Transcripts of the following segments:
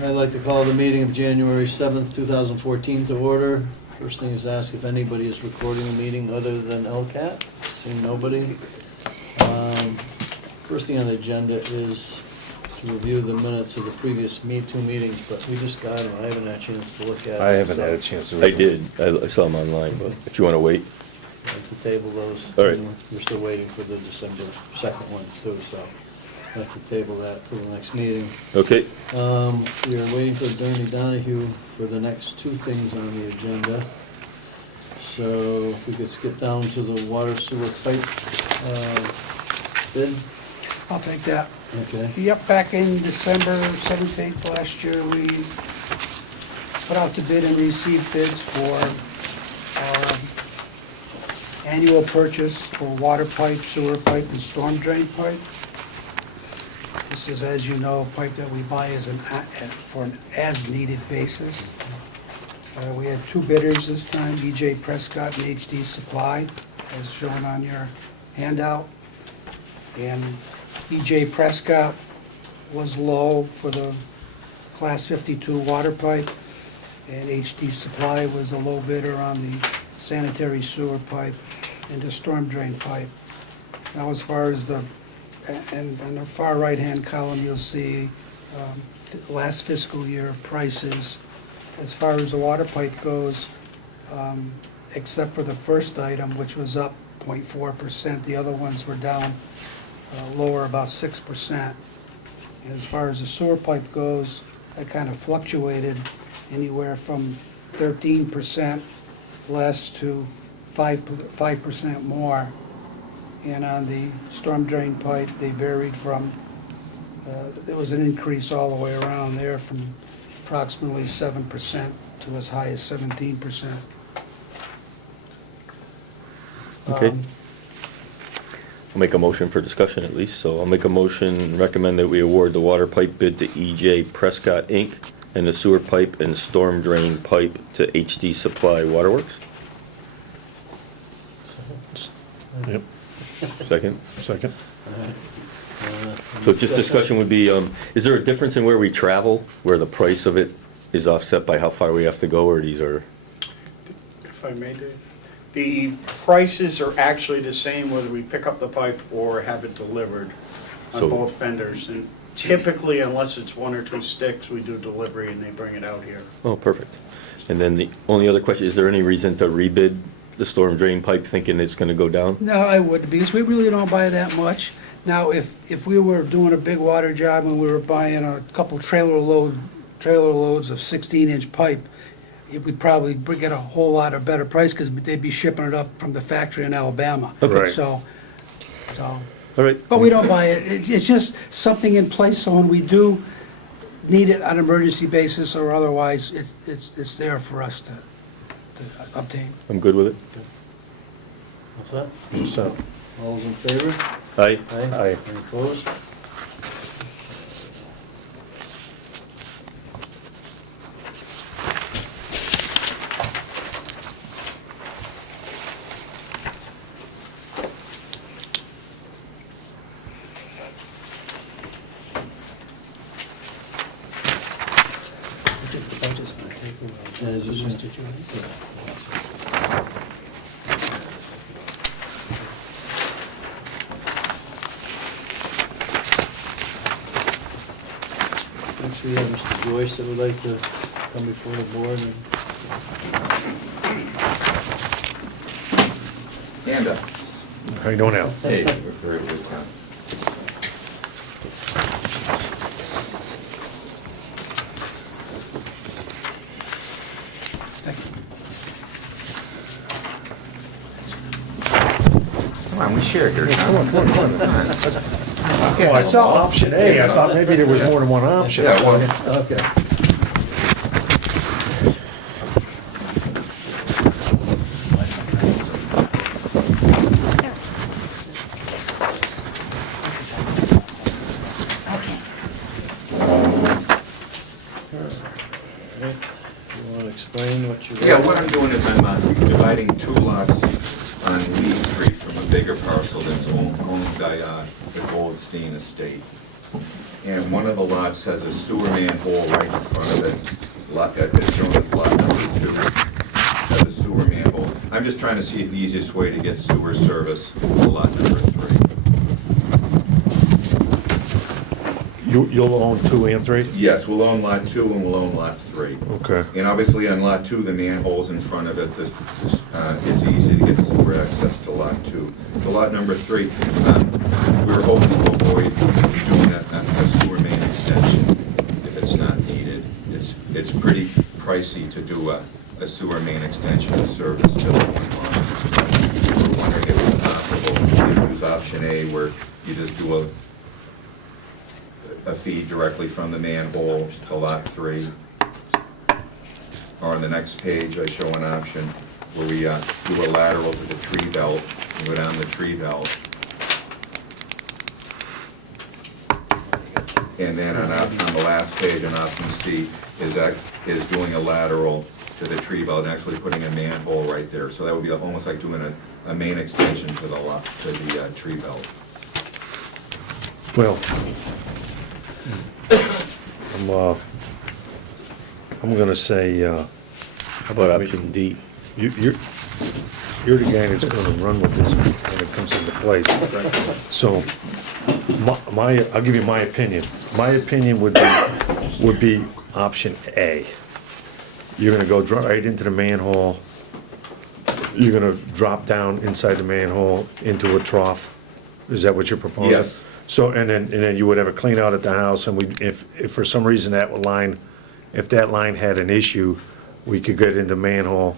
I'd like to call the meeting of January 7th, 2014 to order. First thing is ask if anybody is recording a meeting other than LCAT. Seeing nobody. First thing on the agenda is to review the minutes of the previous two meetings, but we just got them. I haven't had a chance to look at them. I haven't had a chance to read I them. did, I saw them online, but if you want to wait. I'd like to table those. All right. We're still waiting for the December 2nd ones too, so I'd like to table that till the next meeting. Okay, We are waiting for Bernie Donahue for the next two things on the agenda. So if we could skip down to the water sewer pipe bid. I'll take that. Okay. Yep, back in December 7th, 8th last year, we put out the bid and received bids for our annual purchase for water pipe, sewer pipe, and storm drain pipe. This is, as you know, a pipe that we buy for an as-needed basis. We had two bidders this time, E.J. Prescott and H.D. Supply, as shown on your handout. And E.J. Prescott was low for the Class 52 water pipe, and H.D. Supply was a low bidder on the sanitary sewer pipe and the storm drain pipe. Now, as far as and on the far right-hand column, you'll see last fiscal year prices. As far as the water pipe goes, except for the first item, which was up 0.4%, the other ones were down lower, about 6%. And as far as the sewer pipe goes, that kind of fluctuated anywhere from 13% less to 5% more. And on the storm drain pipe, they varied from, there was an increase all the way around there from approximately 7% to as high as 17%. okay. I'll make a motion for discussion at least, so I'll make a motion and recommend that we award the water pipe bid to E.J. Prescott, Inc., and the sewer pipe and storm drain pipe to H.D. Supply Waterworks. Yep, Second? second. So just discussion would be, is there a difference in where we travel, where the price of it is offset by how far we have to go, or these are? If I may, Dave. The prices are actually the same whether we pick up the pipe or have it delivered on So- both vendors. And typically, unless it's one or two sticks, we do delivery and they bring it out here. Oh, perfect. And then the only other question, is there any reason to rebid the storm drain pipe thinking it's gonna go down? No, I wouldn't, because we really don't buy that much. Now, if we were doing a big water job and we were buying a couple trailer loads of 16-inch pipe, we'd probably get a whole lot of better price, because they'd be shipping it up from the factory in Alabama. Okay. Right. So, All right, but we don't buy it. It's just something in place, so when we do need it on an emergency basis or otherwise, it's there for us to obtain. I'm good with it. What's that? So, All those in favor? Aye. Aye. Any opposed? Yeah, is this Mr. Next we have Mr. Joyce that would like to come before the board and Handouts. how you doing now? Hey, we're very good time. Come on, we share here, Tom. Well, I saw option A, I thought maybe there was more than one option. Yeah, well, okay. You want to explain what you're... yeah, what I'm doing is I'm dividing two lots on Lee Street from a bigger parcel that's owned by the Goldstein estate. and one of the lots has a sewer manhole right in front of it. Lot, it's shown as lot number 2, has a sewer manhole. I'm just trying to see the easiest way to get sewer service to lot number 3. You'll own 2 and 3? Yes, we'll own lot 2 and we'll own lot 3. Okay. And obviously on lot 2, the manhole's in front of it, it's easy to get sewer access to lot 2. To lot number 3, we're hoping to avoid doing a sewer main extension if it's not needed. It's pretty pricey to do a sewer main extension of service to the one. We're wondering if it's possible to use option A where you just do a feed directly from the manhole to lot 3. Or on the next page, I show an option where we do a lateral to the tree belt and go down the tree belt. And then on the last page, on option C, is doing a lateral to the tree belt and actually putting a manhole right there. So that would be almost like doing a main extension to the tree belt. Well, I'm gonna say, How about option D? you're the guy that's gonna run with this when it comes into place. So, I'll give you my opinion. My opinion would be option A. You're gonna go right into the manhole. You're gonna drop down inside the manhole into a trough. Is that what you're proposing? Yes. So, and then you would have a clean out at the house, and if for some reason if that line had an issue, we could get into manhole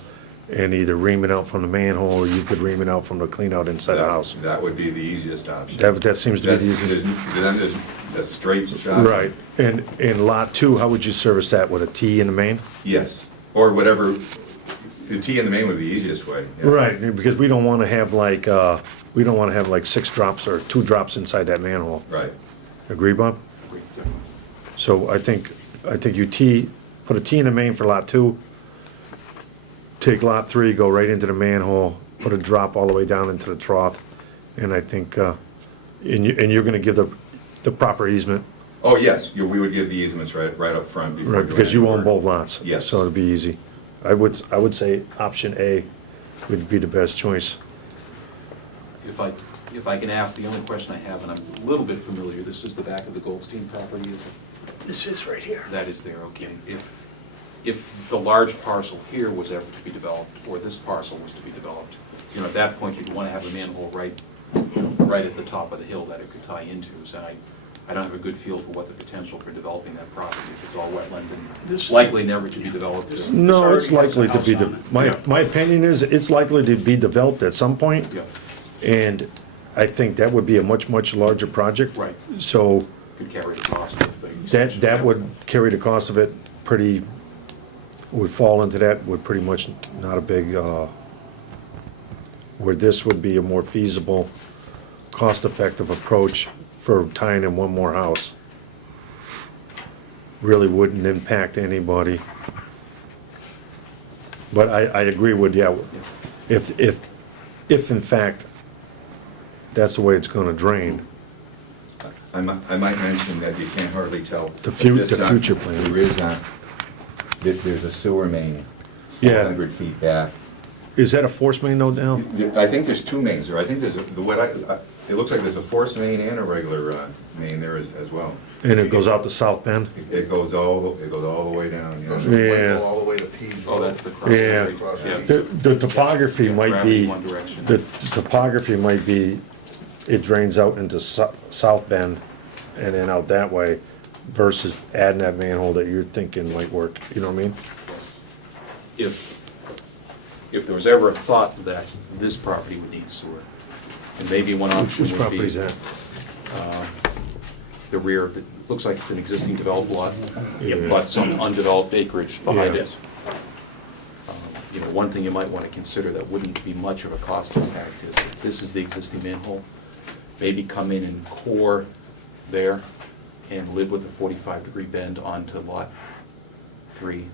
and either ream it out from the manhole, or you could ream it out from the clean out inside the house. That would be the easiest option. That seems to be the easiest. Then there's a straight shot. Right, and in lot 2, how would you service that, with a T in the main? Yes, or whatever, the T in the main would be the easiest way. Yeah. Right, because we don't wanna have like, 6 drops or 2 drops inside that manhole. Right. Agree, Bob? So I think you put a T in the main for lot 2, take lot 3, go right into the manhole, put a drop all the way down into the trough, and I think, and you're gonna give the proper easement, Oh, yes, we would give the easements right up front before. right, doing because you any own work. both lots. Yes. So it'd be easy. I would say option A would be the best choice. If I can ask, the only question I have, and I'm a little bit familiar, this is the back of the Goldstein property, is it? This is right here. That is there, okay. If the large parcel here was ever to be developed, or this parcel was to be developed, at that point, you'd want to have a manhole right at the top of the hill that it could tie into. So I don't have a good feel for what the potential for developing that property, if it's all wetland and likely never to be developed. No, it's likely to be, House on it. my opinion is, it's likely to be developed at some point. Yeah, And I think that would be a much, much larger project. right. So Could carry the cost of the extension. that would carry the cost of it would fall into that, would pretty much not a big, where this would be a more feasible, cost-effective approach for tying in one more house. Really wouldn't impact anybody. But I agree with, if in fact, that's the way it's gonna drain. I might mention that you can't hardly tell. The future This, plan. There's a sewer main, Yeah. 400 feet back. Is that a force main though now? I think there's 2 mains there. I think there's, it looks like there's a force main and a regular main there as well. And it goes out to South Bend? It goes all the way down, yeah. Goes from Yeah. Lakeville all the way to Pease Oh, Road. that's the cross. Yeah. The topography Yeah, might gravity be, one direction. the topography might be, it drains out into South Bend and then out that way versus adding that manhole that you're thinking might work, you know what I mean? If there was ever a thought that this property would need sewer, and maybe one option Which would property is be that? the rear, it looks like it's an existing developed lot, Yeah. but some undeveloped acreage behind Yeah. it. One thing you might want to consider that wouldn't be much of a cost impact is, if this is the existing manhole, maybe come in and core there and live with a 45-degree bend onto lot 3,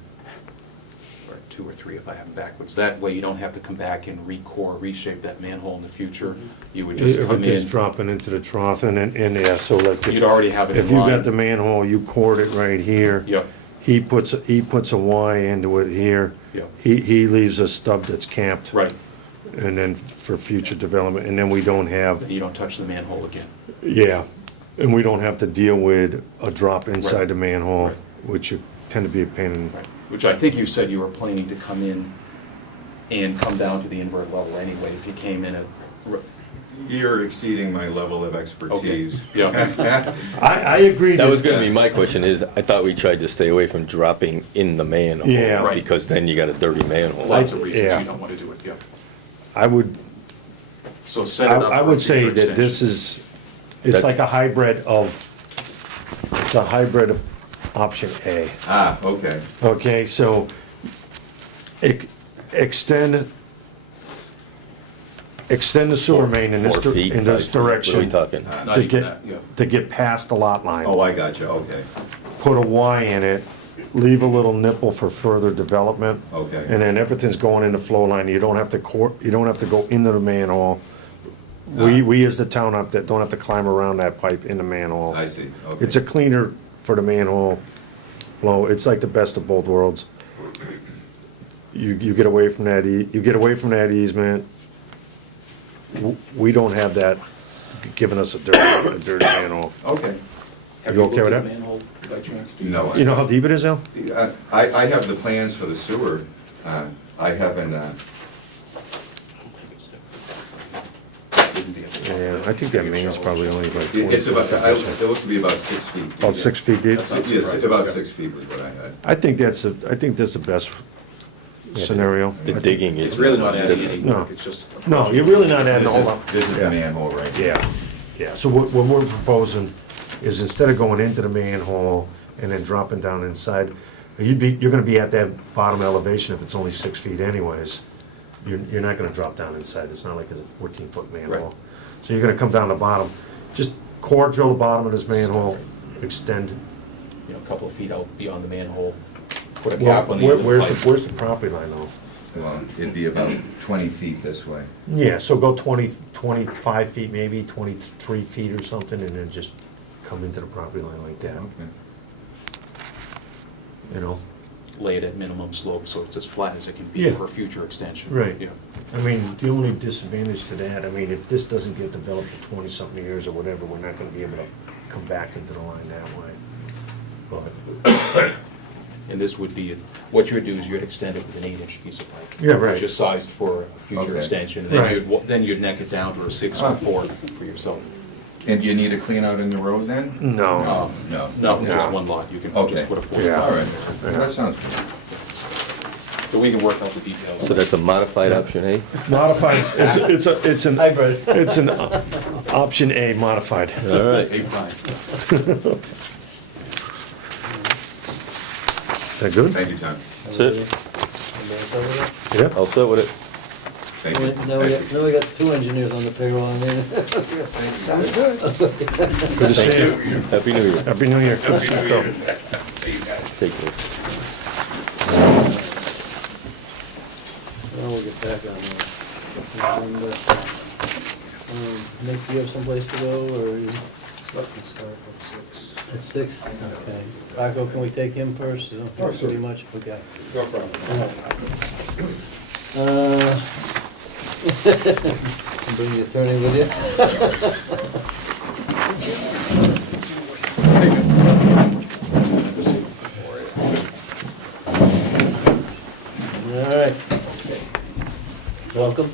or 2 or 3 if I have them backwards. That way you don't have to come back and recore, reshape that manhole in the future. You would just come Everything's in, dropping into the trough and yeah, so like you'd already have it if in you line. got the manhole, you cored it right here. Yep, He puts a Y into it here. yep, He leaves a stub that's capped. right. And then for future development, and then we don't have, Then you don't touch the manhole again. yeah, and we don't have to deal with a drop inside Right. the manhole, Right. which you tend to be a pain in. Right. Which I think you said you were planning to come in and come down to the invert level anyway, if you came in at, You're exceeding my level of okay, expertise. yeah. I agree. That was gonna be my question is, I thought we tried to stay away from dropping in the manhole. Yeah. Right. Because then you got a dirty manhole. Lots of reasons yeah. you don't want to do it, yeah. I would, So set it up I for a would say future that this extension. is, it's That's- like a hybrid of, it's a hybrid of option A. Ah, okay. Okay, so extend the sewer main in this, 4 feet, in 5 this feet, what are we direction talking? Not to even that, yeah. get, to get past the lot line. Oh, I got you, okay, Put a Y in it, leave a little nipple for further development. okay. And then everything's going in the flow line, you don't have to you don't have to go into the manhole. We as the town don't have to climb around that pipe in the manhole. I see, okay. It's a cleaner for the manhole flow, it's like the best of both worlds. You get away from that, you get away from that easement. We don't have that giving us a dirty manhole. Okay. Have You you okay looked with at that? the manhole by chance? No, You know how deep it is, Al? I have the plans for the sewer. I haven't, Yeah, I think that main's probably only like it's 20. about, it looks to be about 6 feet. deep. About 6 feet deep? Yes, about 6 feet was what I had. I think that's the best scenario. The digging is. It's really not as easy No. work, it's just. No, you're really not adding a whole lot. This is Yeah. the manhole right here. Yeah, yeah, so what we're proposing is instead of going into the manhole and then dropping down inside, you're gonna be at that bottom elevation if it's only 6 feet anyways. You're not gonna drop down inside, it's not like it's a 14-foot manhole. Right. So you're gonna come down the bottom, just core drill the bottom of this manhole, extend. You know, a couple of feet out beyond the manhole, put a Well, cap on the end of the pipe. where's the property line though? Well, it'd be about 20 feet this way. Yeah, so go 25 feet, maybe 23 feet or something, and then just come into the property line like that, Okay. you know? Lay it at minimum slope, so it's as flat as it can be Yeah. for future extension. Right. Yeah. I mean, the only disadvantage to that, I mean, if this doesn't get developed for 20-something years or whatever, we're not gonna be able to come back into the line that way. But, And this would be, what you would do is you'd extend it with an 8-inch piece of pipe. Yeah, right. Which is sized for a future Okay. extension, and Right. then you'd neck it down to a 6 or 4 for yourself. And do you need a clean out in the road then? no, No. No, No. just one lot, you can Okay. just put a 4. Yeah. All right, that sounds good. So we can work out the details. So that's a modified option A? modified, it's an, Hybrid. it's an option A modified. All right. A prime. Is that good? Thank you, Tom. That's it. Yeah. All set with it? Thank you. Now we got 2 engineers on the payroll, I mean. Sounds good. Good to see you. Happy New Year. Happy New Year. Take care. Well, we'll get back on that. And, Nick, do you have someplace to go, or you? At 6? Okay. Rocco, can we take him first? You don't think pretty much? Okay. No problem. Bring the attorney with you? All right. Welcome.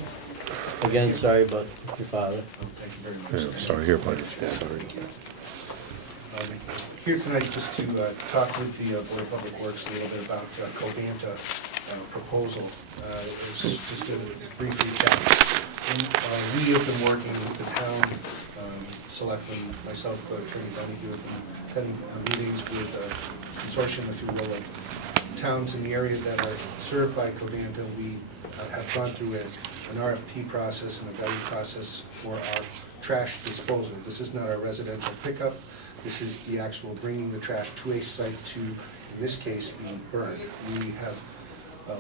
Again, sorry about your father. Thank you very much. Sorry, here, buddy. Sorry. Here tonight just to talk with the Board of Public Works a little bit about Covanta proposal. It's just a brief recap. We have been working with the town, selectmen, myself, Attorney Donahue, have been having meetings with a consortium, if you will, of towns in the area that are served by Covanta. We have gone through an RFP process and a value process for our trash disposal. This is not our residential pickup. This is the actual bringing the trash to a site to, in this case, be burned. We have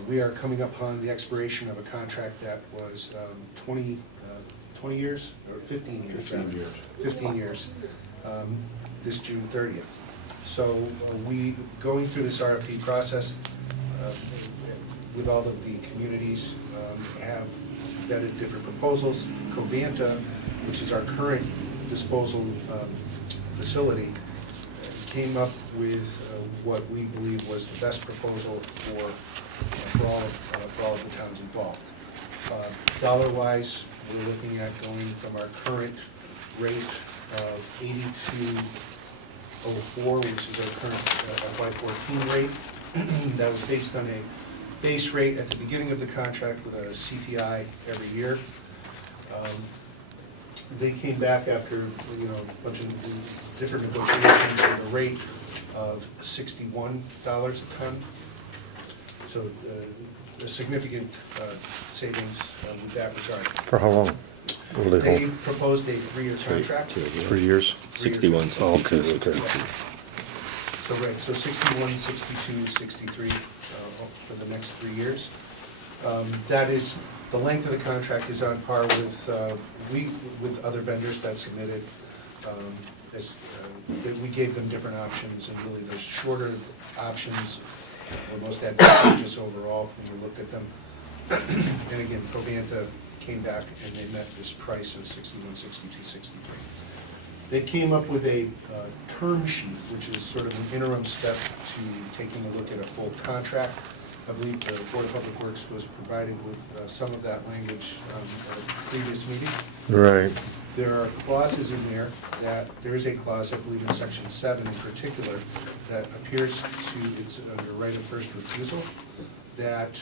We are coming upon the expiration of a contract that was 20 years, or 15 years, 15 years. 15 years, this June 30th. So going through this RFP process with all of the communities, have vetted different proposals. Covanta, which is our current disposal facility, came up with what we believe was the best proposal for all of the towns involved. Dollar-wise, we're looking at going from our current rate of $82.04, which is our current FY14 rate. That was based on a base rate at the beginning of the contract with a CPI every year. They came back after, a bunch of different negotiations with a rate of $61 a ton. So a significant savings with that regard. For how long will they They hold? proposed a 3-year contract. 3 years? 61, Oh, okay, 62, okay. So, right, so 61, 62, 63 for the next 3 years. That is, the length of the contract is on par with other vendors that submitted. We gave them different options, and really the shorter options were most advantageous overall when we looked at them. And again, Covanta came back and they met this price of 61, 62, 63. They came up with a term sheet, which is sort of an interim step to taking a look at a full contract. I believe the Board of Public Works was provided with some of that language at a previous meeting. Right. There are clauses in there there is a clause, I believe in section 7 in particular, that appears it's under right of first refusal, that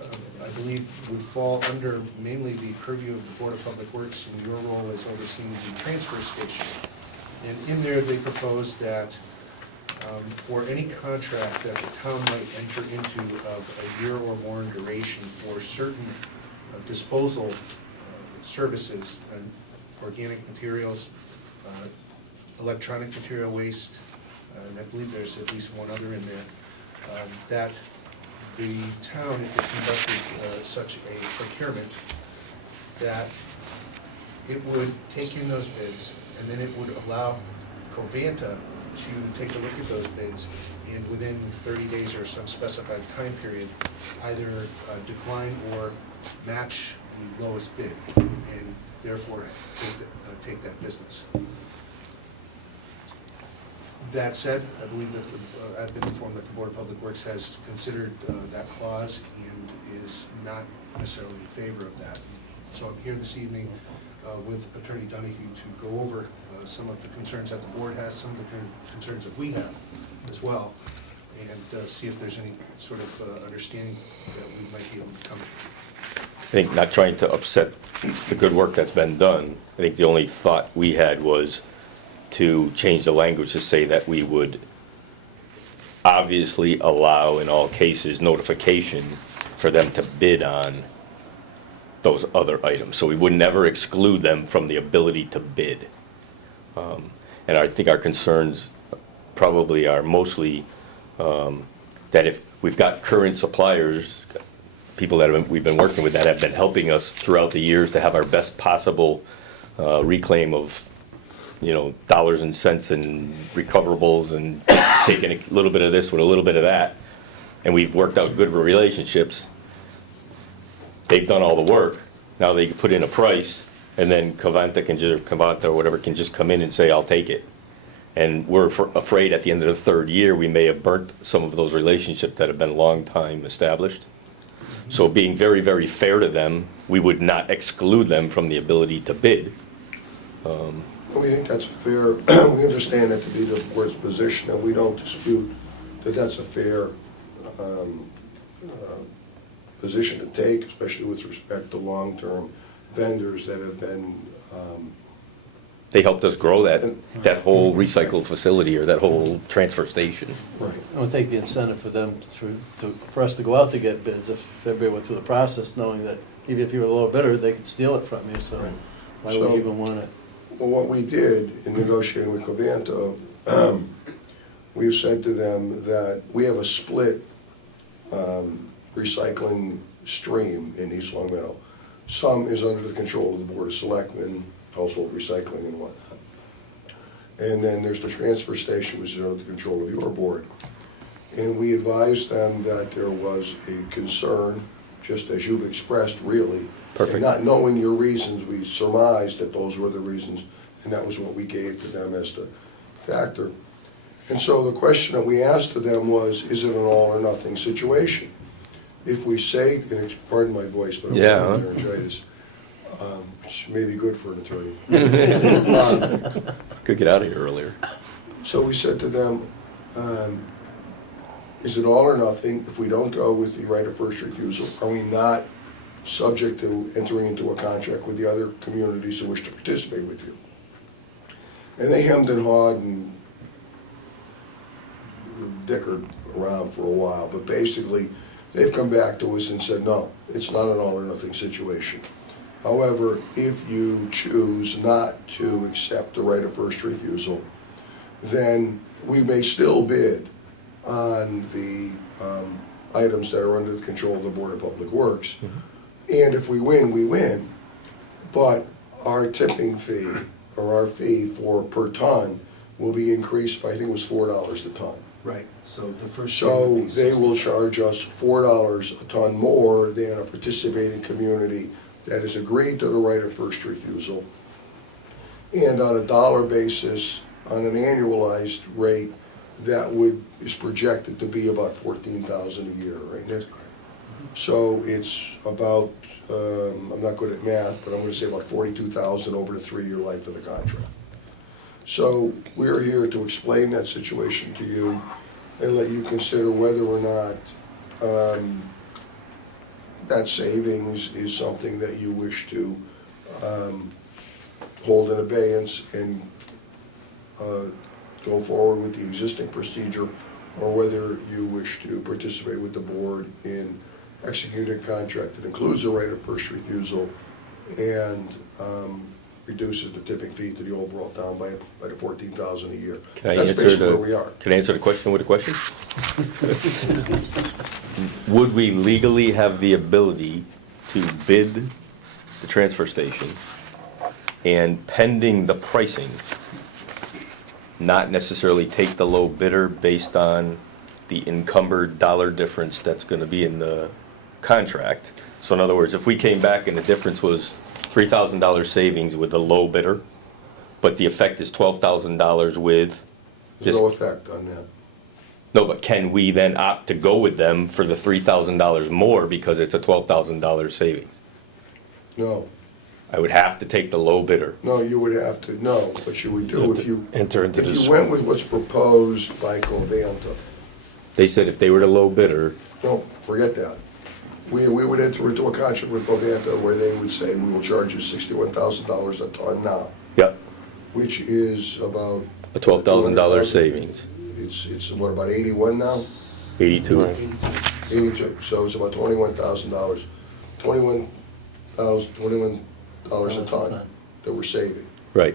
I believe would fall under mainly the purview of the Board of Public Works and your role as overseeing the transfer station. And in there, they propose that for any contract that the town might enter into of a year or more in duration for certain disposal services, and organic materials, electronic material waste, and I believe there's at least one other in there, that the town, if it conducted such a procurement, that it would take in those bids, and then it would allow Covanta to take a look at those bids, and within 30 days or some specified time period, either decline or match the lowest bid, and therefore take that business. That said, I believe that I've been informed that the Board of Public Works has considered that clause and is not necessarily in favor of that. So I'm here this evening with Attorney Donahue to go over some of the concerns that the board has, some of the concerns that we have as well, and see if there's any sort of understanding that we might be able to come to. I think not trying to upset the good work that's been done. I think the only thought we had was to change the language to say that we would obviously allow in all cases notification for them to bid on those other items. So we would never exclude them from the ability to bid. And I think our concerns probably are mostly that if we've got current suppliers, people that we've been working with that have been helping us throughout the years to have our best possible reclaim of, dollars and cents and recoverables, and taking a little bit of this with a little bit of that, and we've worked out good relationships. They've done all the work. Now they put in a price, and then Covanta or whatever can just come in and say, I'll take it. And we're afraid at the end of the third year, we may have burnt some of those relationships that have been long time established. So being very, very fair to them, we would not exclude them from the ability to bid. We think that's fair. We understand that to be the board's position, and we don't dispute that that's a fair position to take, especially with respect to long-term vendors that have been. They helped us grow that whole recycled facility or that whole transfer station. Right. It would take the incentive for them for us to go out to get bids if everybody went through the process, knowing that even if you were the lower bidder, they could steal it from you, so Right. why would you even want it? Well, what we did in negotiating with Covanta, we've said to them that we have a split recycling stream in East Long Meadow. Some is under the control of the Board of Selectmen, household recycling and whatnot. And then there's the transfer station, which is under the control of your board. And we advised them that there was a concern, just as you've expressed, really. Perfect. And not knowing your reasons, we surmised that those were the reasons, and that was what we gave to them as the factor. And so the question that we asked of them was, is it an all or nothing situation? If we say, and it's, pardon my voice, but I'm Yeah, having huh? laryngitis, which may be good for an attorney. Could get out of here earlier. So we said to them, is it all or nothing? If we don't go with the right of first refusal, are we not subject to entering into a contract with the other communities who wish to participate with you? And they hemmed and hawed and dickered around for a while, but basically, they've come back to us and said, no, it's not an all or nothing situation. However, if you choose not to accept the right of first refusal, then we may still bid on the items that are under the control of the Board of Public Works. And if we win, we win. But our tipping fee, or our fee for per ton, will be increased by, I think it was $4 a ton. Right, so the first. So they will charge us $4 a ton more than a participating community that has agreed to the right of first refusal. And on a dollar basis, on an annualized rate, that is projected to be about $14,000 a year, right? That's correct. So it's about, I'm not good at math, but I'm gonna say about $42,000 over the 3-year life of the contract. So we're here to explain that situation to you and let you consider whether or not that savings is something that you wish to hold in abeyance and go forward with the existing procedure, or whether you wish to participate with the board in executing a contract that includes the right of first refusal and reduces the tipping fee to the overall town by the $14,000 a year. Can I That's answer basically the, where we are. Can I answer the question with a question? Would we legally have the ability to bid the transfer station and pending the pricing, not necessarily take the low bidder based on the encumbered dollar difference that's gonna be in the contract? So in other words, if we came back and the difference was $3,000 savings with the low bidder, but the effect is $12,000 with There's just. no effect on that. No, but can we then opt to go with them for the $3,000 more because it's a $12,000 savings? No, I would have to take the low bidder. no, you would have to, no, what you would do if you, Enter into if this. you went with what's proposed by Covanta, They said if they were the low bidder, no, forget that. We would enter into a contract with Covanta where they would say, we will charge you $61,000 a ton now, yep, which is about. a $12,000 savings, It's what, about 81 now? 82. 82, so it's about $21,000, $21 a ton that we're saving. Right,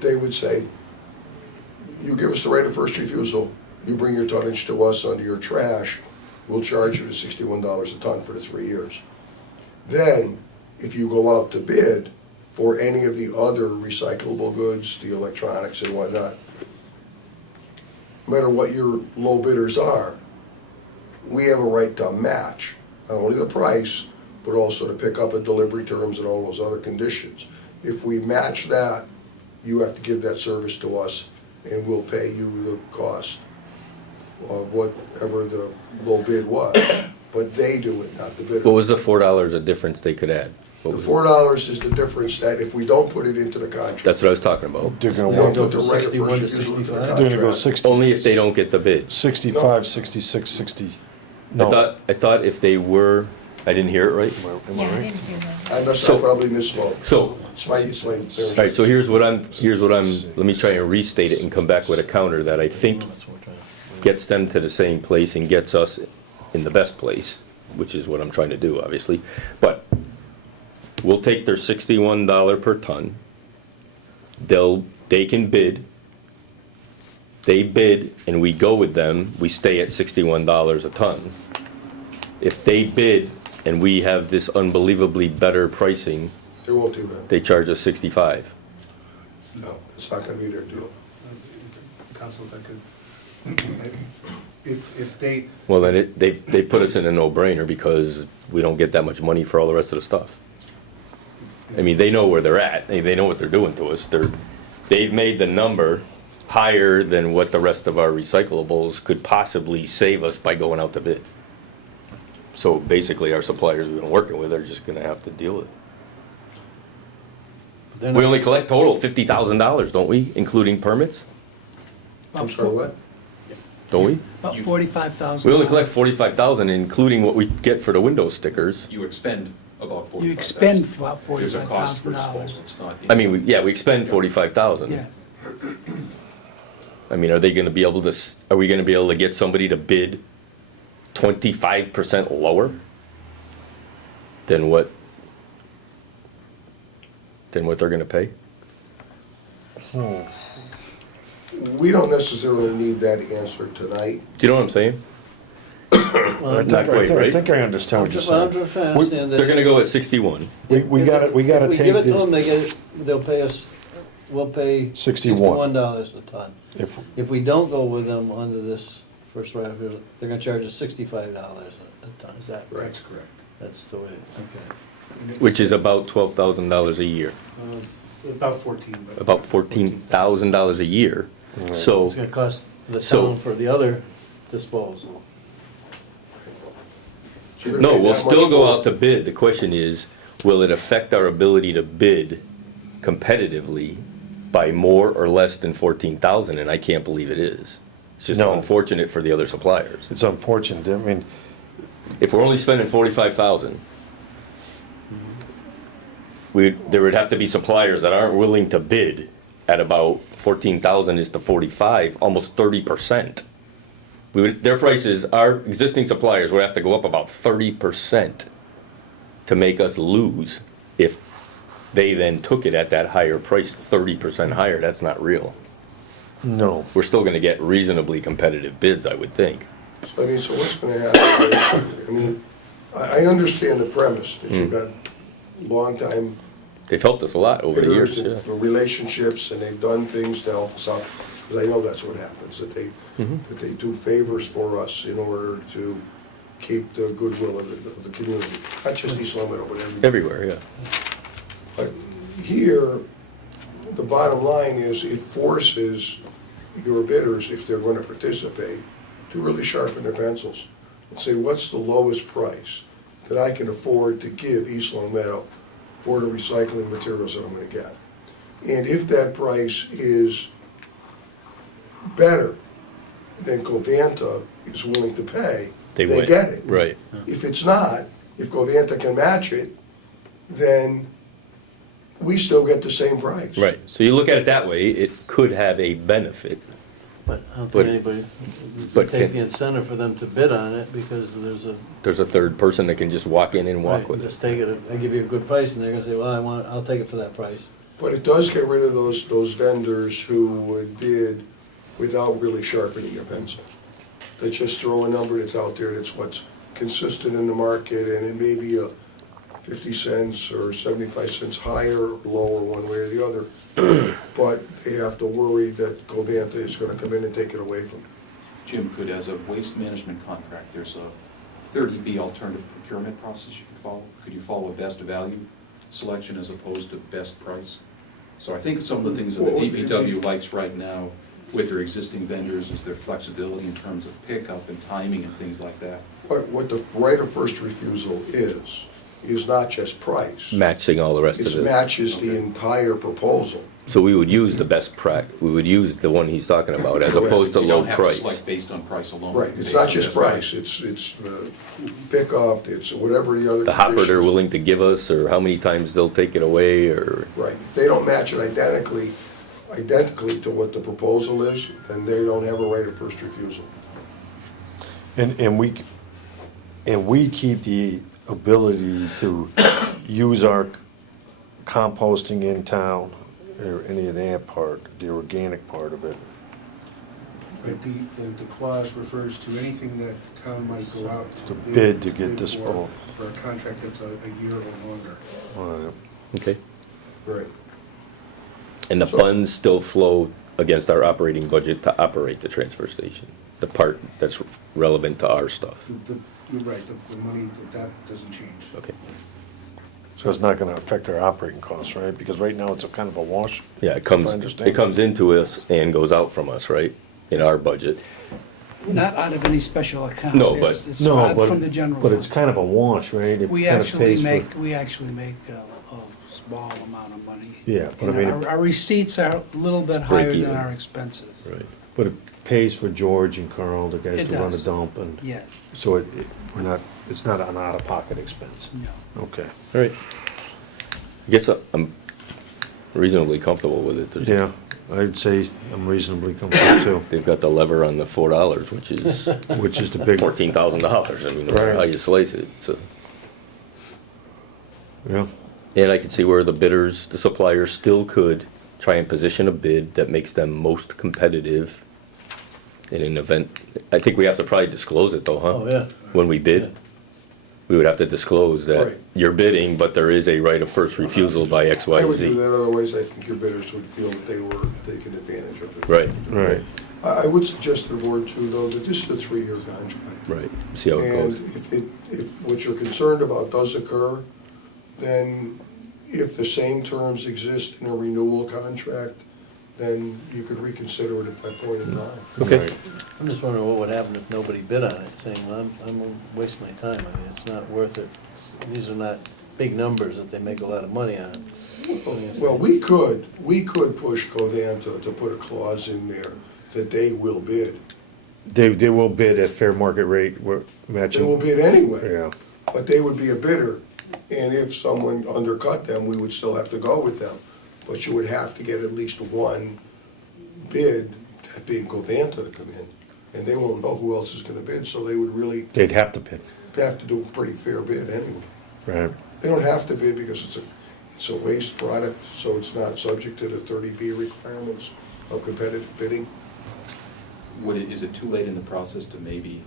They would say, you give us the right of first refusal, you bring your tonnage to us under your trash, we'll charge you the $61 a ton for the 3 years. Then, if you go out to bid for any of the other recyclable goods, the electronics and whatnot, no matter what your low bidders are, we have a right to match, not only the price, but also to pick up and delivery terms and all those other conditions. If we match that, you have to give that service to us, and we'll pay you the cost of whatever the low bid was. But they do it, not the bidder. what was the $4 a difference they could add? The What was it? $4 is the difference that if we don't put it into the contract. That's what I was talking about, They're gonna we don't want, put the to right of 61 first to refusal into the 65? they're gonna go contract. 60. only if they don't get the bid. 65, 66, 60, no. I thought if they were, I didn't hear it right? Am I Yeah, I right? didn't hear that. I must So- have probably misspoke. So, It's my. all right, so here's what I'm, let me try and restate it and come back with a counter that I think gets them to the same place and gets us in the best place, which is what I'm trying to do, obviously. But we'll take their $61 per ton. They can bid. They bid and we go with them, we stay at $61 a ton. if they bid and we have this unbelievably better pricing, They won't do that. they charge us 65. No, it's not gonna be their deal. Council, if I could, if they, Well, then they put us in a no-brainer because we don't get that much money for all the rest of the stuff. I mean, they know where they're at, they know what they're doing to us, they've made the number higher than what the rest of our recyclables could possibly save us by going out to bid. So basically, our suppliers we've been working with are just gonna have to deal with it. They're We not- only collect total $50,000, don't we, including permits? I'm sorry, what? Don't we? About $45,000. We only collect 45,000, including what we get for the window stickers. You expend about 45,000. You expend about There's a cost for $45,000. disposal, it's not. I mean, we expend 45,000. Yes. I mean, are they gonna be able to, are we gonna be able to get somebody to bid 25% lower than what they're gonna pay? We don't necessarily need that answer tonight. Do you know what I'm saying? Well, Not quite, I right? think I understand what you're saying. I'm just trying to understand that. They're gonna go at 61. We gotta If we take give it to this, them, they'll pay us, we'll pay 61. $61 a ton. if, If we don't go with them under this first right, they're gonna charge us $65 a ton, is that? Right. that's correct. That's the way, okay. Which is about $12,000 a year, About 14, but. about $14,000 a year. So, It's gonna cost the So- town for the other disposal. You're gonna no, pay we'll that still much go more. out to bid. The question is, will it affect our ability to bid competitively by more or less than 14,000? And I can't believe it is. It's just No. unfortunate for the other suppliers. it's unfortunate, I mean, If we're only spending 45,000, there would have to be suppliers that aren't willing to bid at about 14,000 is to 45, almost 30%. Their prices, our existing suppliers would have to go up about 30% to make us lose if they then took it at that higher price, 30% higher. That's not real. no. We're still gonna get reasonably competitive bids, I would think. So, I mean, so what's gonna happen? I mean, I understand the premise, that you've got long time They've helped us a lot over the years, bidders yeah. and the relationships, and they've done things to help us out, because I know that's what happens, that they do favors for us in order to keep the goodwill of the community, not just East Long Meadow, but everybody. Everywhere, yeah. But here, the bottom line is, it forces your bidders, if they're gonna participate, to really sharpen their pencils and say, what's the lowest price that I can afford to give East Long Meadow for the recycling materials that I'm gonna get? And if that price is better than Covanta is willing to pay, They they win. get it. Right. If it's not, if Covanta can match it, then we still get the same price. Right, so you look at it that way, it could have a benefit. But I don't But- think anybody but would take can- the incentive for them to bid on it, because There's a third person that can just walk in and walk right, with it. just take it, I give you a good price, and they're gonna say, well, I'll take it for that price. But it does get rid of those vendors who would bid without really sharpening your pencil. They just throw a number that's out there, that's what's consistent in the market, and it may be a 50 cents or 75 cents higher or lower one way or the other. But they have to worry that Covanta is gonna come in and take it away from them. Jim, could, as a waste management contract, there's a 30B alternative procurement process you can follow? Could you follow a best value selection as opposed to best price? So I think some of the things that the Well, DPW likes right now with their existing vendors is their flexibility in terms of pickup and timing and things like that. But what the right of first refusal is not just price. Matching all the rest of It it. matches the entire proposal. So we would use the best we would use the one he's talking about, as Correct. opposed to You low don't have to price. select based on price alone. Right, it's based not on just best value. price, it's the pickup, it's whatever the other The hopper they're conditions. willing to give us, or how many times they'll take it away, or, Right, if they don't match it identically to what the proposal is, then they don't have a right of first refusal. And we keep the ability to use our composting in town, or any of that part, the organic part of it. But the clause refers to anything that town might go out To bid to get this for- ball. For a contract that's a year or longer. Okay. Right. And the funds still flow against our operating budget to operate the transfer station, the part that's relevant to our stuff. You're right, the money, that doesn't change. Okay. So it's not gonna affect our operating costs, right? Because right now it's a kind of a wash. Yeah, it If I comes, understand. it comes into us and goes out from us, right, in our budget. Not out of any special account. No, It's- but- It's No, out but, from the general. but it's fund. kind of a wash, right? It We kind of actually pays for- make a small amount of money. Yeah, but I And mean- our receipts are a little bit It's break higher than even. our expenses. Right. But it pays for George and Carl, the guys It to run the does. dump, and Yeah, so we're not, it's not an out-of-pocket expense. no. Okay. All right. I guess I'm reasonably comfortable with it. There's- Yeah, I'd say I'm reasonably comfortable too, They've got the lever on the $4, which is which is the big. $14,000. I mean, no matter Right. how you slice it, so. Yeah, And I could see where the bidders, the suppliers still could try and position a bid that makes them most competitive in an event. I think we have to probably disclose it though, huh? Oh, yeah. When we bid, we would have to disclose that Right. you're bidding, but there is a right of first refusal by X, Y, I would do Z. that, otherwise I think your bidders would feel that they were taking advantage of it. Right, right. I would suggest to the board too, though, that this is a 3-year contract. right. See how it goes. And if what you're concerned about does occur, then if the same terms exist in a renewal contract, then you could reconsider it at that point in time. Okay. Right. I'm just wondering what would happen if nobody bid on it, saying, well, I'm gonna waste my time, I mean, it's not worth it. These are not big numbers that they make a lot of money on. Well, we could push Covanta to put a clause in there that they will bid. They will bid at fair market rate, we're matching. They will bid anyway. Yeah, But they would be a bidder, and if someone undercut them, we would still have to go with them. But you would have to get at least one bid, that being Covanta to come in, and they won't know who else is gonna bid, so they would really they'd have to bid, have to do a pretty fair bid anyway. right? They don't have to bid because it's a waste product, so it's not subject to the 30B requirements of competitive bidding. Is it too late in the process to maybe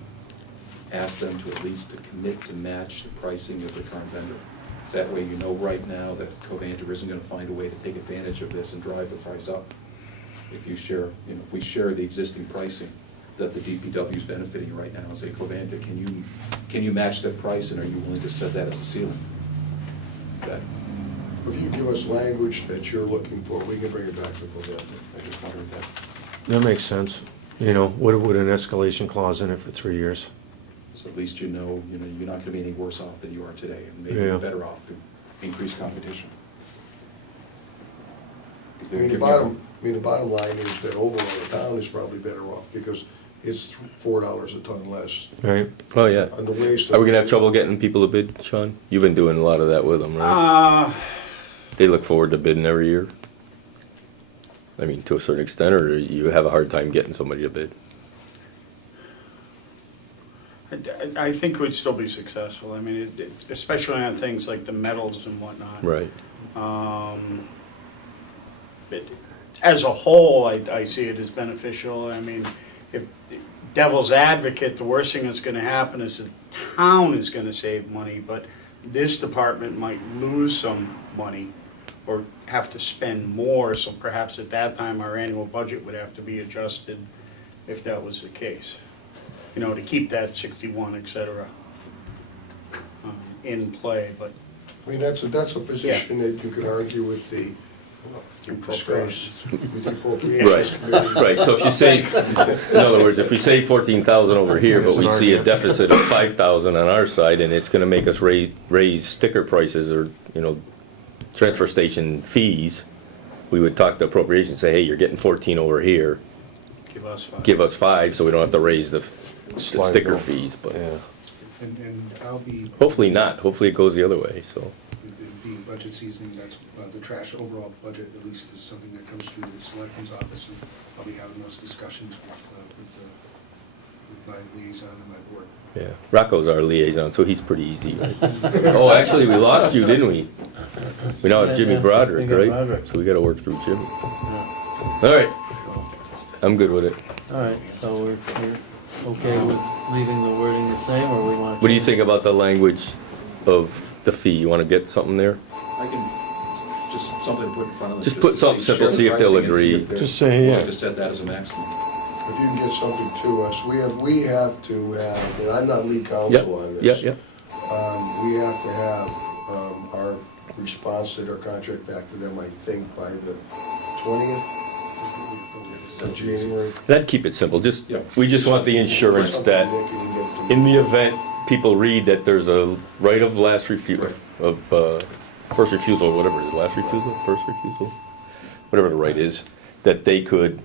ask them to at least to commit to match the pricing of the current vendor? That way you know right now that Covanta isn't gonna find a way to take advantage of this and drive the price up. If you share, if we share the existing pricing that the DPW is benefiting right now, and say, Covanta, can you match that price, and are you willing to set that as a ceiling? That, If you give us language that you're looking for, we can bring it back to Covanta. I just wondered that. That makes sense. You know, what would an escalation clause in it for 3 years? So at least you know you're not gonna be any worse off than you are today, and maybe Yeah. you're better off through increased competition. 'Cause they're giving you- The bottom line is that overall the town is probably better off because it's $4 a ton less Right? Oh, yeah. on the waste. Are we gonna have trouble getting people to bid, Sean? You've been doing a lot of that with them, right? They look forward to bidding every year? I mean, to a certain extent, or you have a hard time getting somebody to bid? I think we'd still be successful. I mean, especially on things like the metals and whatnot. Right. As a whole, I see it as beneficial. I mean, if devil's advocate, the worst thing that's gonna happen is the town is gonna save money, but this department might lose some money or have to spend more, so perhaps at that time, our annual budget would have to be adjusted if that was the case. To keep that 61, et cetera, in play, but I mean, that's a position that you could argue with the, discuss with the appropriations committee. Right, so if you save, in other words, if we save 14,000 over here, but we see a deficit of 5,000 on our side, and it's gonna make us raise sticker prices or, transfer station fees, we would talk to appropriations, say, hey, you're getting 14 over here, give us 5. give us 5, so we don't have to raise the Slide sticker bill. fees, but Yeah. And I'll be, hopefully not, hopefully it goes the other way, so. being budget season, that's, the trash overall budget at least is something that comes through the selectmen's office, and I'll be having those discussions with my liaison and my board. Yeah, Rocco's our liaison, so he's pretty easy, right? Oh, actually, we lost you, didn't we? We now have Jimmy Yeah, Broderick, we got right? Broderick. So we gotta work through Jimmy. All right, I'm good with it. All right, so we're okay with leaving the wording the same, or we want to? What do you think about the language of the fee? You wanna get something there? I can, just something to put in front of them. Just put something simple, see if they'll share the pricing and agree. see if they're Just say, willing yeah. to set that as a maximum. If you can get something to us, we have to have, and I'm not lead counsel on this. Yep. We have to have our response to their contract back to them, I think, by the 20th of January. That'd keep it simple, just, Yeah. we just want the insurance that in the event people read that there's a right of last refusal, of, first refusal, or whatever it is, last refusal, first refusal, whatever the right is, that they could,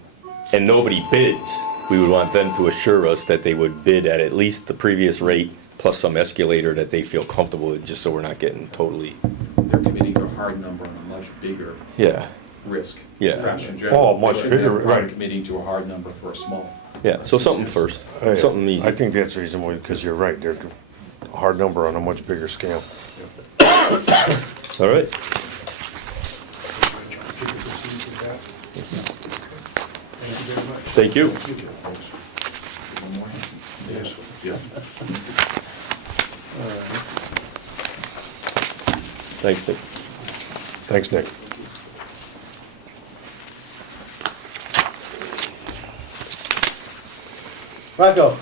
and nobody bids, we would want them to assure us that they would bid at least the previous rate plus some escalator that they feel comfortable with, just so we're not getting totally, They're committing to a hard number on a much bigger yeah, risk. Yeah. Perhaps in Oh, general, much than bigger, probably right. committing to a hard number for a small. yeah, so something first, Yeah, something easy. I think that's reasonable, because you're right, they're a hard number on a much bigger scale. All right, thank you. Yes. Yeah. Thanks, Nick. Thanks, Nick. Rocco.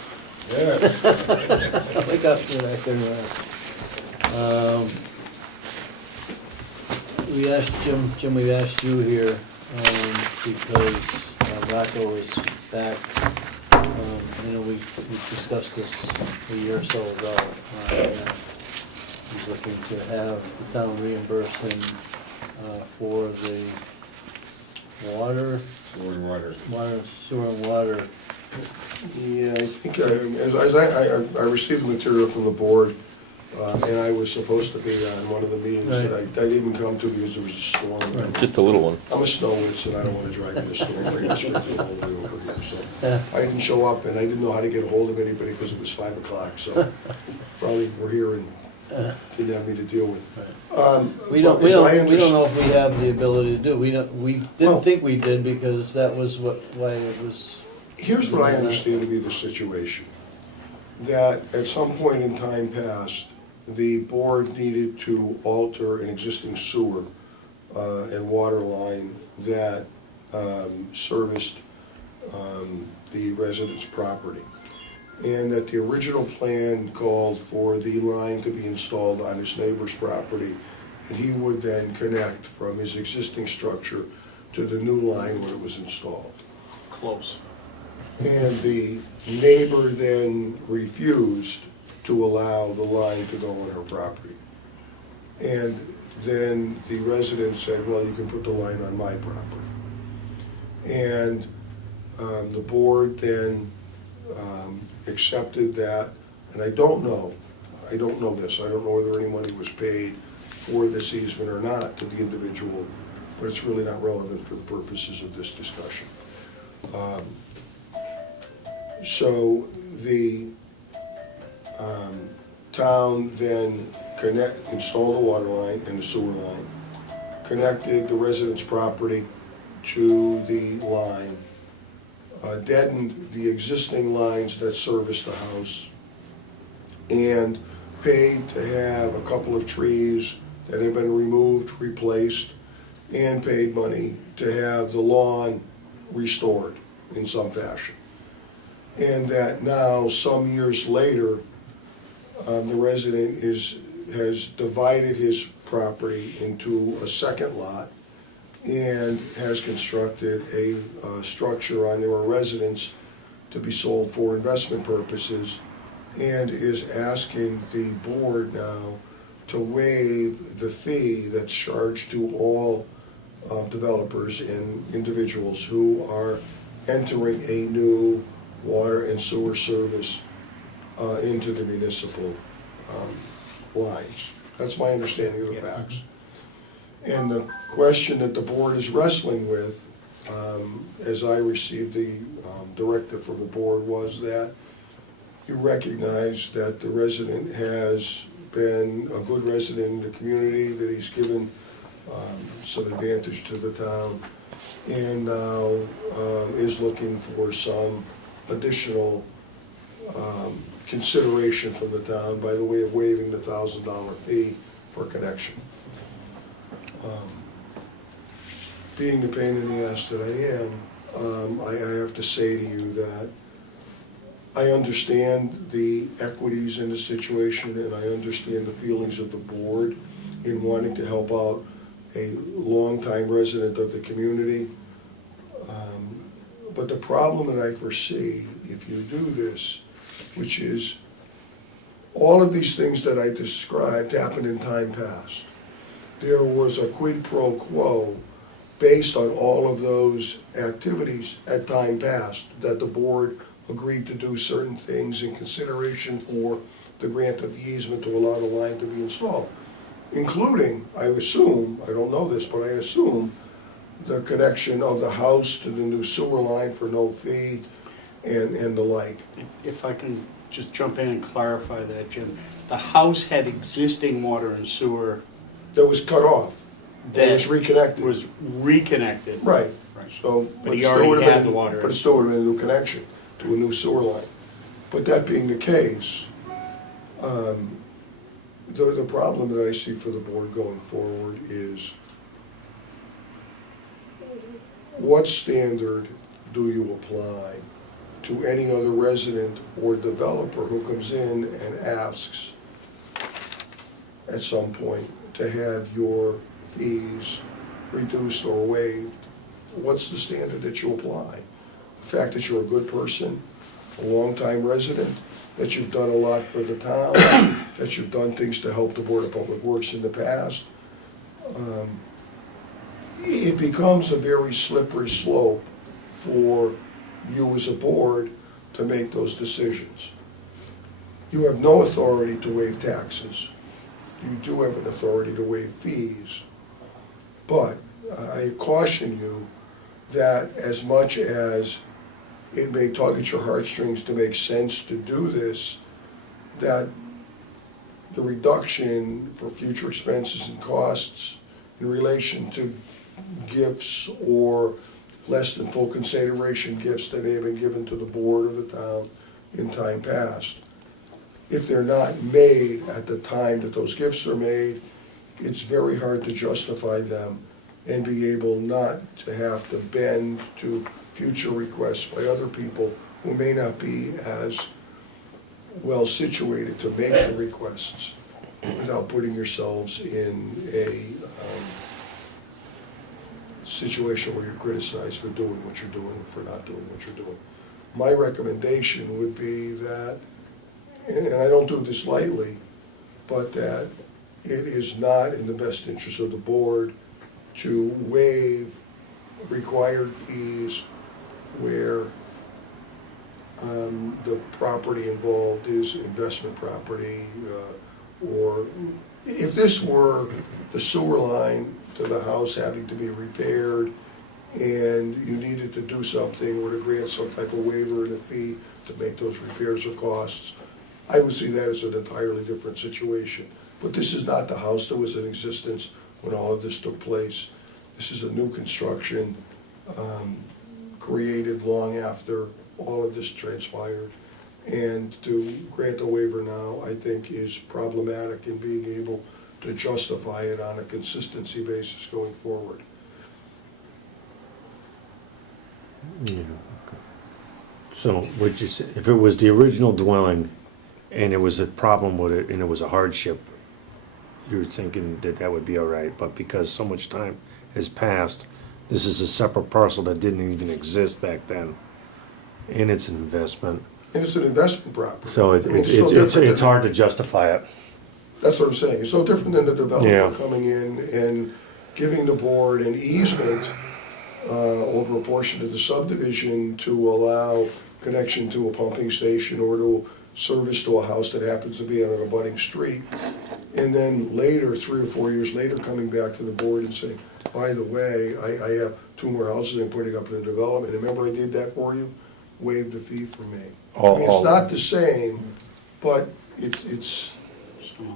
Wake up, you're back there. We asked Jim, we asked you here, because Rocco is back. You know, we discussed this a year or so ago. He's looking to have the town reimburse him for the water, sewer and water. Yeah, I think, as I received the material from the board, and I was supposed to be on one of the meetings that I didn't come to because there was a storm. Just a little one. I'm a snowwitz and I don't wanna drive in a storm, I got sprinkled all the way over here, so. Yeah. I didn't show up and I didn't know how to get a hold of anybody because it was 5 o'clock, so probably we're here and didn't have me to deal with. We don't But as I know if we have the ability to do, we Well- didn't think we did because that was why it was. Here's what I understand to be the situation. That at some point in time past, the board needed to alter an existing sewer and water line that serviced the resident's property. And that the original plan called for the line to be installed on his neighbor's property, and he would then connect from his existing structure to the new line when it was installed. Close. And the neighbor then refused to allow the line to go on her property. And then the resident said, well, you can put the line on my property. And the board then accepted that, and I don't know this, I don't know whether any money was paid for this easement or not to the individual, but it's really not relevant for the purposes of this discussion. So the town then installed a water line and a sewer line, connected the resident's property to the line, deadened the existing lines that service the house, and paid to have a couple of trees that had been removed, replaced, and paid money to have the lawn restored in some fashion. And that now, some years later, the resident has divided his property into a second lot and has constructed a structure on their residence to be sold for investment purposes, and is asking the board now to waive the fee that's charged to all developers and individuals who are entering a new water and sewer service into the municipal lines. That's my understanding of the facts. And the question that the board is wrestling with, as I received the directive from the board, was that you recognize that the resident has been a good resident in the community, that he's given some advantage to the town, and now is looking for some additional consideration from the town by the way of waiving the $1,000 fee for connection. Being the pain in the ass that I am, I have to say to you that I understand the equities in the situation, and I understand the feelings of the board in wanting to help out a longtime resident of the community. But the problem that I foresee, if you do this, which is all of these things that I described happened in time past. There was a quid pro quo based on all of those activities at time past, that the board agreed to do certain things in consideration for the grant of the easement to allow the line to be installed, including, I assume, I don't know this, but I assume, the connection of the house to the new sewer line for no fee and the like. If I can just jump in and clarify that, Jim. The house had existing water and sewer That was cut off, and that was reconnected. was reconnected. Right, Right. so. But he it still already would've had been- the water. But it still would have been a new connection to a new sewer line. But that being the case, the problem that I see for the board going forward is, what standard do you apply to any other resident or developer who comes in and asks at some point to have your fees reduced or waived? What's the standard that you apply? The fact that you're a good person, a longtime resident, that you've done a lot for the town, that you've done things to help the Board of Public Works in the past. It becomes a very slippery slope for you as a board to make those decisions. You have no authority to waive taxes. You do have an authority to waive fees. But I caution you that as much as it may tug at your heartstrings to make sense to do this, that the reduction for future expenses and costs in relation to gifts or less than full consideration gifts that may have been given to the board or the town in time past, if they're not made at the time that those gifts are made, it's very hard to justify them and be able not to have to bend to future requests by other people who may not be as well situated to make the requests without putting yourselves in a situation where you're criticized for doing what you're doing, for not doing what you're doing. My recommendation would be that, and I don't do this lightly, but that it is not in the best interest of the board to waive required fees where the property involved is investment property, or if this were the sewer line to the house having to be repaired and you needed to do something or to grant some type of waiver and a fee to make those repairs or costs, I would see that as an entirely different situation. But this is not the house that was in existence when all of this took place. This is a new construction created long after all of this transpired. And to grant a waiver now, I think, is problematic in being able to justify it on a consistency basis going forward. Yeah. So, would you say, if it was the original dwelling and there was a problem with it and it was a hardship, you were thinking that that would be all right, but because so much time has passed, this is a separate parcel that didn't even exist back then, and it's an investment, And it's an investment property. so I mean, it's no different it's than- hard to justify it. That's what I'm saying. It's no different than the developer Yeah. coming in and giving the board an easement over a portion of the subdivision to allow connection to a pumping station or to service to a house that happens to be on an abutting street. And then later, 3 or 4 years later, coming back to the board and saying, by the way, I have 2 more houses I'm putting up in the development. Remember I did that for you? Waive the fee for me. I mean, it's not the same, but it's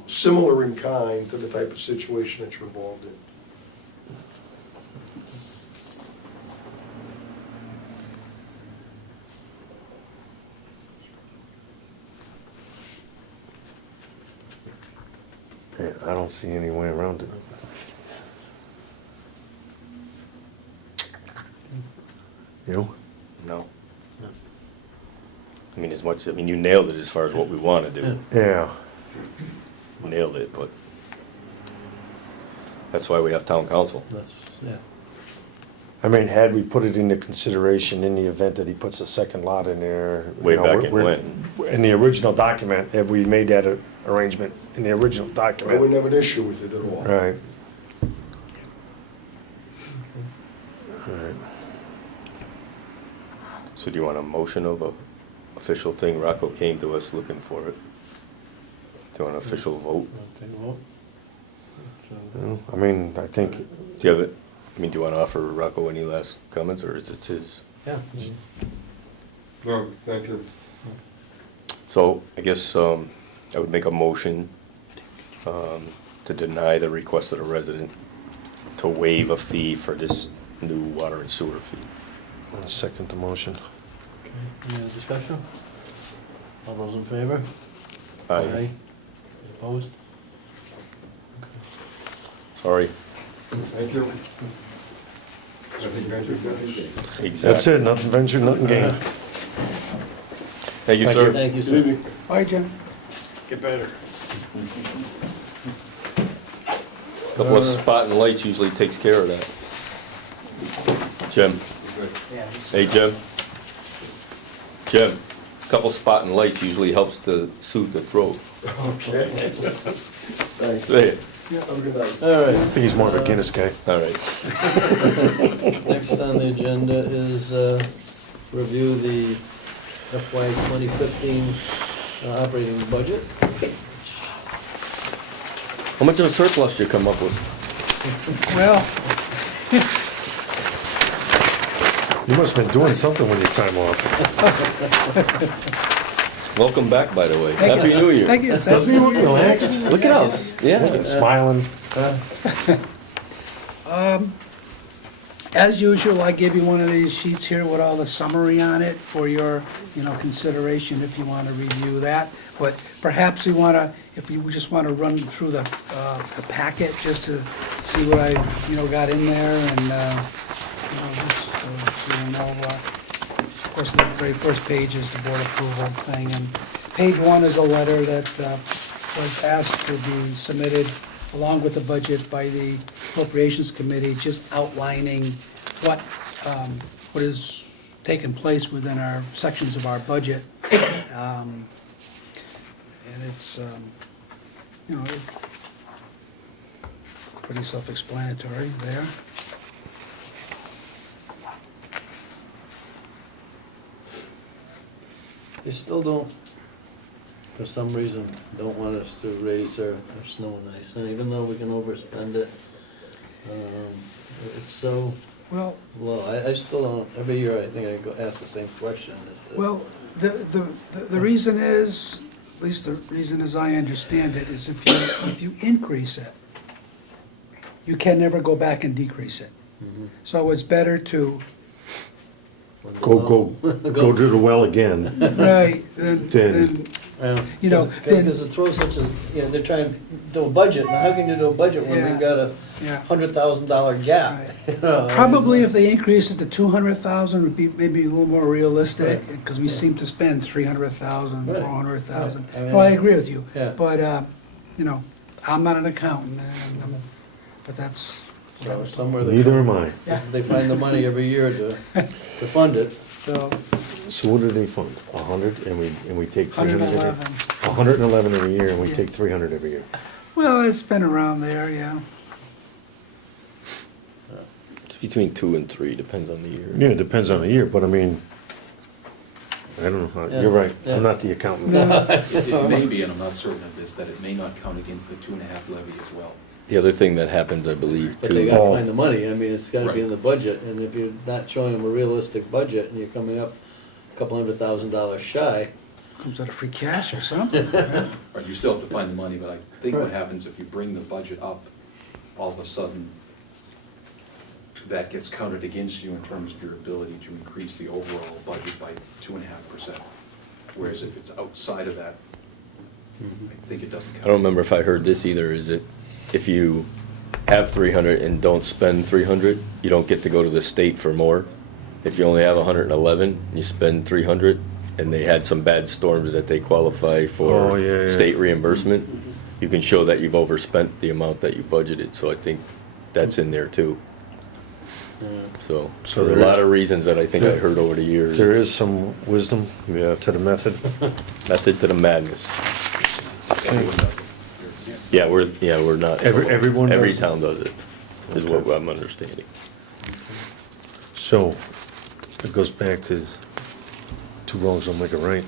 similar in kind to the type of situation that you're involved in. Yeah, I don't see any way around it. You? No. I mean, you nailed it as far as what we wanna do. Yeah. Nailed it, but that's why we have town council. That's, yeah. I mean, had we put it into consideration in the event that he puts a second lot in there? you Way know, back in we're- In the original document, have we made that arrangement in the original I document? wouldn't have an issue with it at all. Right. Alright. So do you want a motion of a official thing? Rocco came to us looking for it. Do you want an official vote? Okay, well. Well, I mean, I think, Do you have it? I mean, do you wanna offer Rocco any last comments, or is it his? Yeah. no, thank you. So, I guess, I would make a motion, to deny the request of the resident to waive a fee for this new water and sewer fee. I'll second the motion. Any other discussion? All those in favor? Aye. Opposed? Sorry. Thank you. Exactly. That's it, nothing ventured, nothing gained. Thank you, Thank sir. Thank you, sir. Bye, Jim. Get better. Couple of spotting lights usually takes care of that. Jim. Hey, Jim. Jim, couple spotting lights usually helps to soothe the throat. Okay. Thanks. Say it. Have a good night. All I right, think he's more of a Guinness guy. All right. next on the agenda is review the FY 2015 operating budget. How much of a surplus did you come up with? Well, You must have been doing something with your time off. Welcome back, by the way. Thank Happy you. New Year. Thank you. Doesn't he look relaxed? Look at us. Yeah. Smiling. As usual, I give you one of these sheets here with all the summary on it for your, consideration if you want to review that. But perhaps you want to, if you just want to run through the packet just to see what I, got in there and, just so of course, the very first page is the board approval thing. And page 1 is a letter that was asked to be submitted along with the budget by the Appropriations Committee, just outlining what is taking place within our sections of our budget. And it's, pretty self-explanatory there. You still don't, for some reason, don't want us to raise our snow and ice, and even though we can overspend it. It's so Well, low. I still don't, every year I think I go ask the same question. well, the reason is, at least the reason as I understand it, is if you increase it, you can never go back and decrease it. Mhm. So it's better to, Go to the well again. right, than, Then- then, Because it throws such a, they're trying to do a budget, now how can you do a budget when Yeah. we've got a yeah. $100,000 gap? Right. Probably if they increase it to 200,000 would be maybe a little more realistic, Right. because we seem to spend 300,000, Right. 400,000. Right. I mean- Well, I agree with you, Yeah. but, I'm not an accountant, but that's. So somewhere they, Neither am I. they find the money every year to fund it. So, So what do they fund? 100 and we take 300 every? 111. 111 every year and we Yeah. take 300 every year. Well, it's been around there, yeah. It's between 2 and 3, depends on the year. Yeah, it depends on the year, but I mean, I don't know, how- Yeah. you're right, Yeah. I'm not the accountant. It may be, and I'm not certain of this, that it may not count against the 2.5 levy as well. The other thing that happens, I believe, But they too, gotta Oh. find the money, I mean, it's gotta be Right. in the budget, and if you're not showing them a realistic budget, and you're coming up a couple $100,000 shy, Comes out of free cash or something. Right, you still have to find the money, but I think what Right. happens if you bring the budget up, all of a sudden, that gets counted against you in terms of your ability to increase the overall budget by 2.5%. Whereas if it's outside of that, I think it doesn't count. I don't remember if I heard this either, is it, if you have 300 and don't spend 300, you don't get to go to the state for more? If you only have 111, and you spend 300, and they had some bad storms that they qualify Oh, for yeah, yeah. state reimbursement, you can show that you've overspent the amount that you budgeted, so I think that's in there too. So, So for a there lot is- of reasons that I think I heard over the years. There is some wisdom Yeah, to the method. method to the madness. Everyone does it. Yeah, we're not. Everyone Every does it? town does it, is what I'm understanding. So, it goes back to two wrongs don't make a right.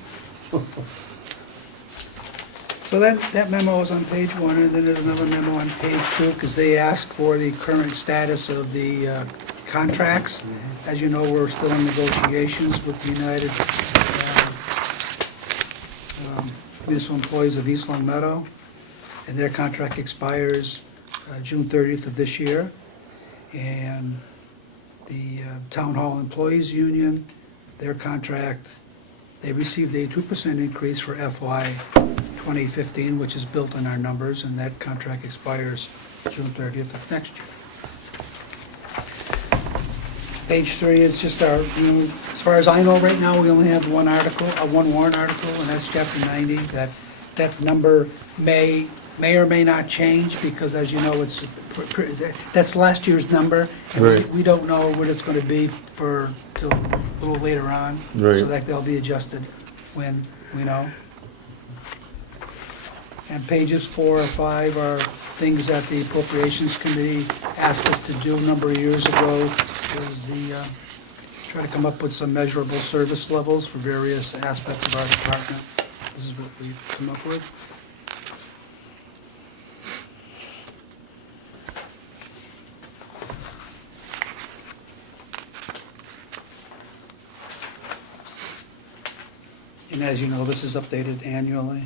So that memo is on page 1, and then there's another memo on page 2, because they asked for the current status of the contracts. As you know, we're still in negotiations with the United Municipal Employees of East Long Meadow, and their contract expires June 30th of this year. And the Town Hall Employees Union, their contract, they received a 2% increase for FY 2015, which is built in our numbers, and that contract expires June 30th of next year. Page 3 is just our, as far as I know right now, we only have one warrant article, and that's Chapter 90. That number may or may not change, because as you know, that's last year's number. and Right. We don't know what it's going to be till a little later on. Right. So that they'll be adjusted when we know. And pages 4 or 5 are things that the Appropriations Committee asked us to do a number of years ago, is try to come up with some measurable service levels for various aspects of our department. This is what we've come up with. And as you know, this is updated annually.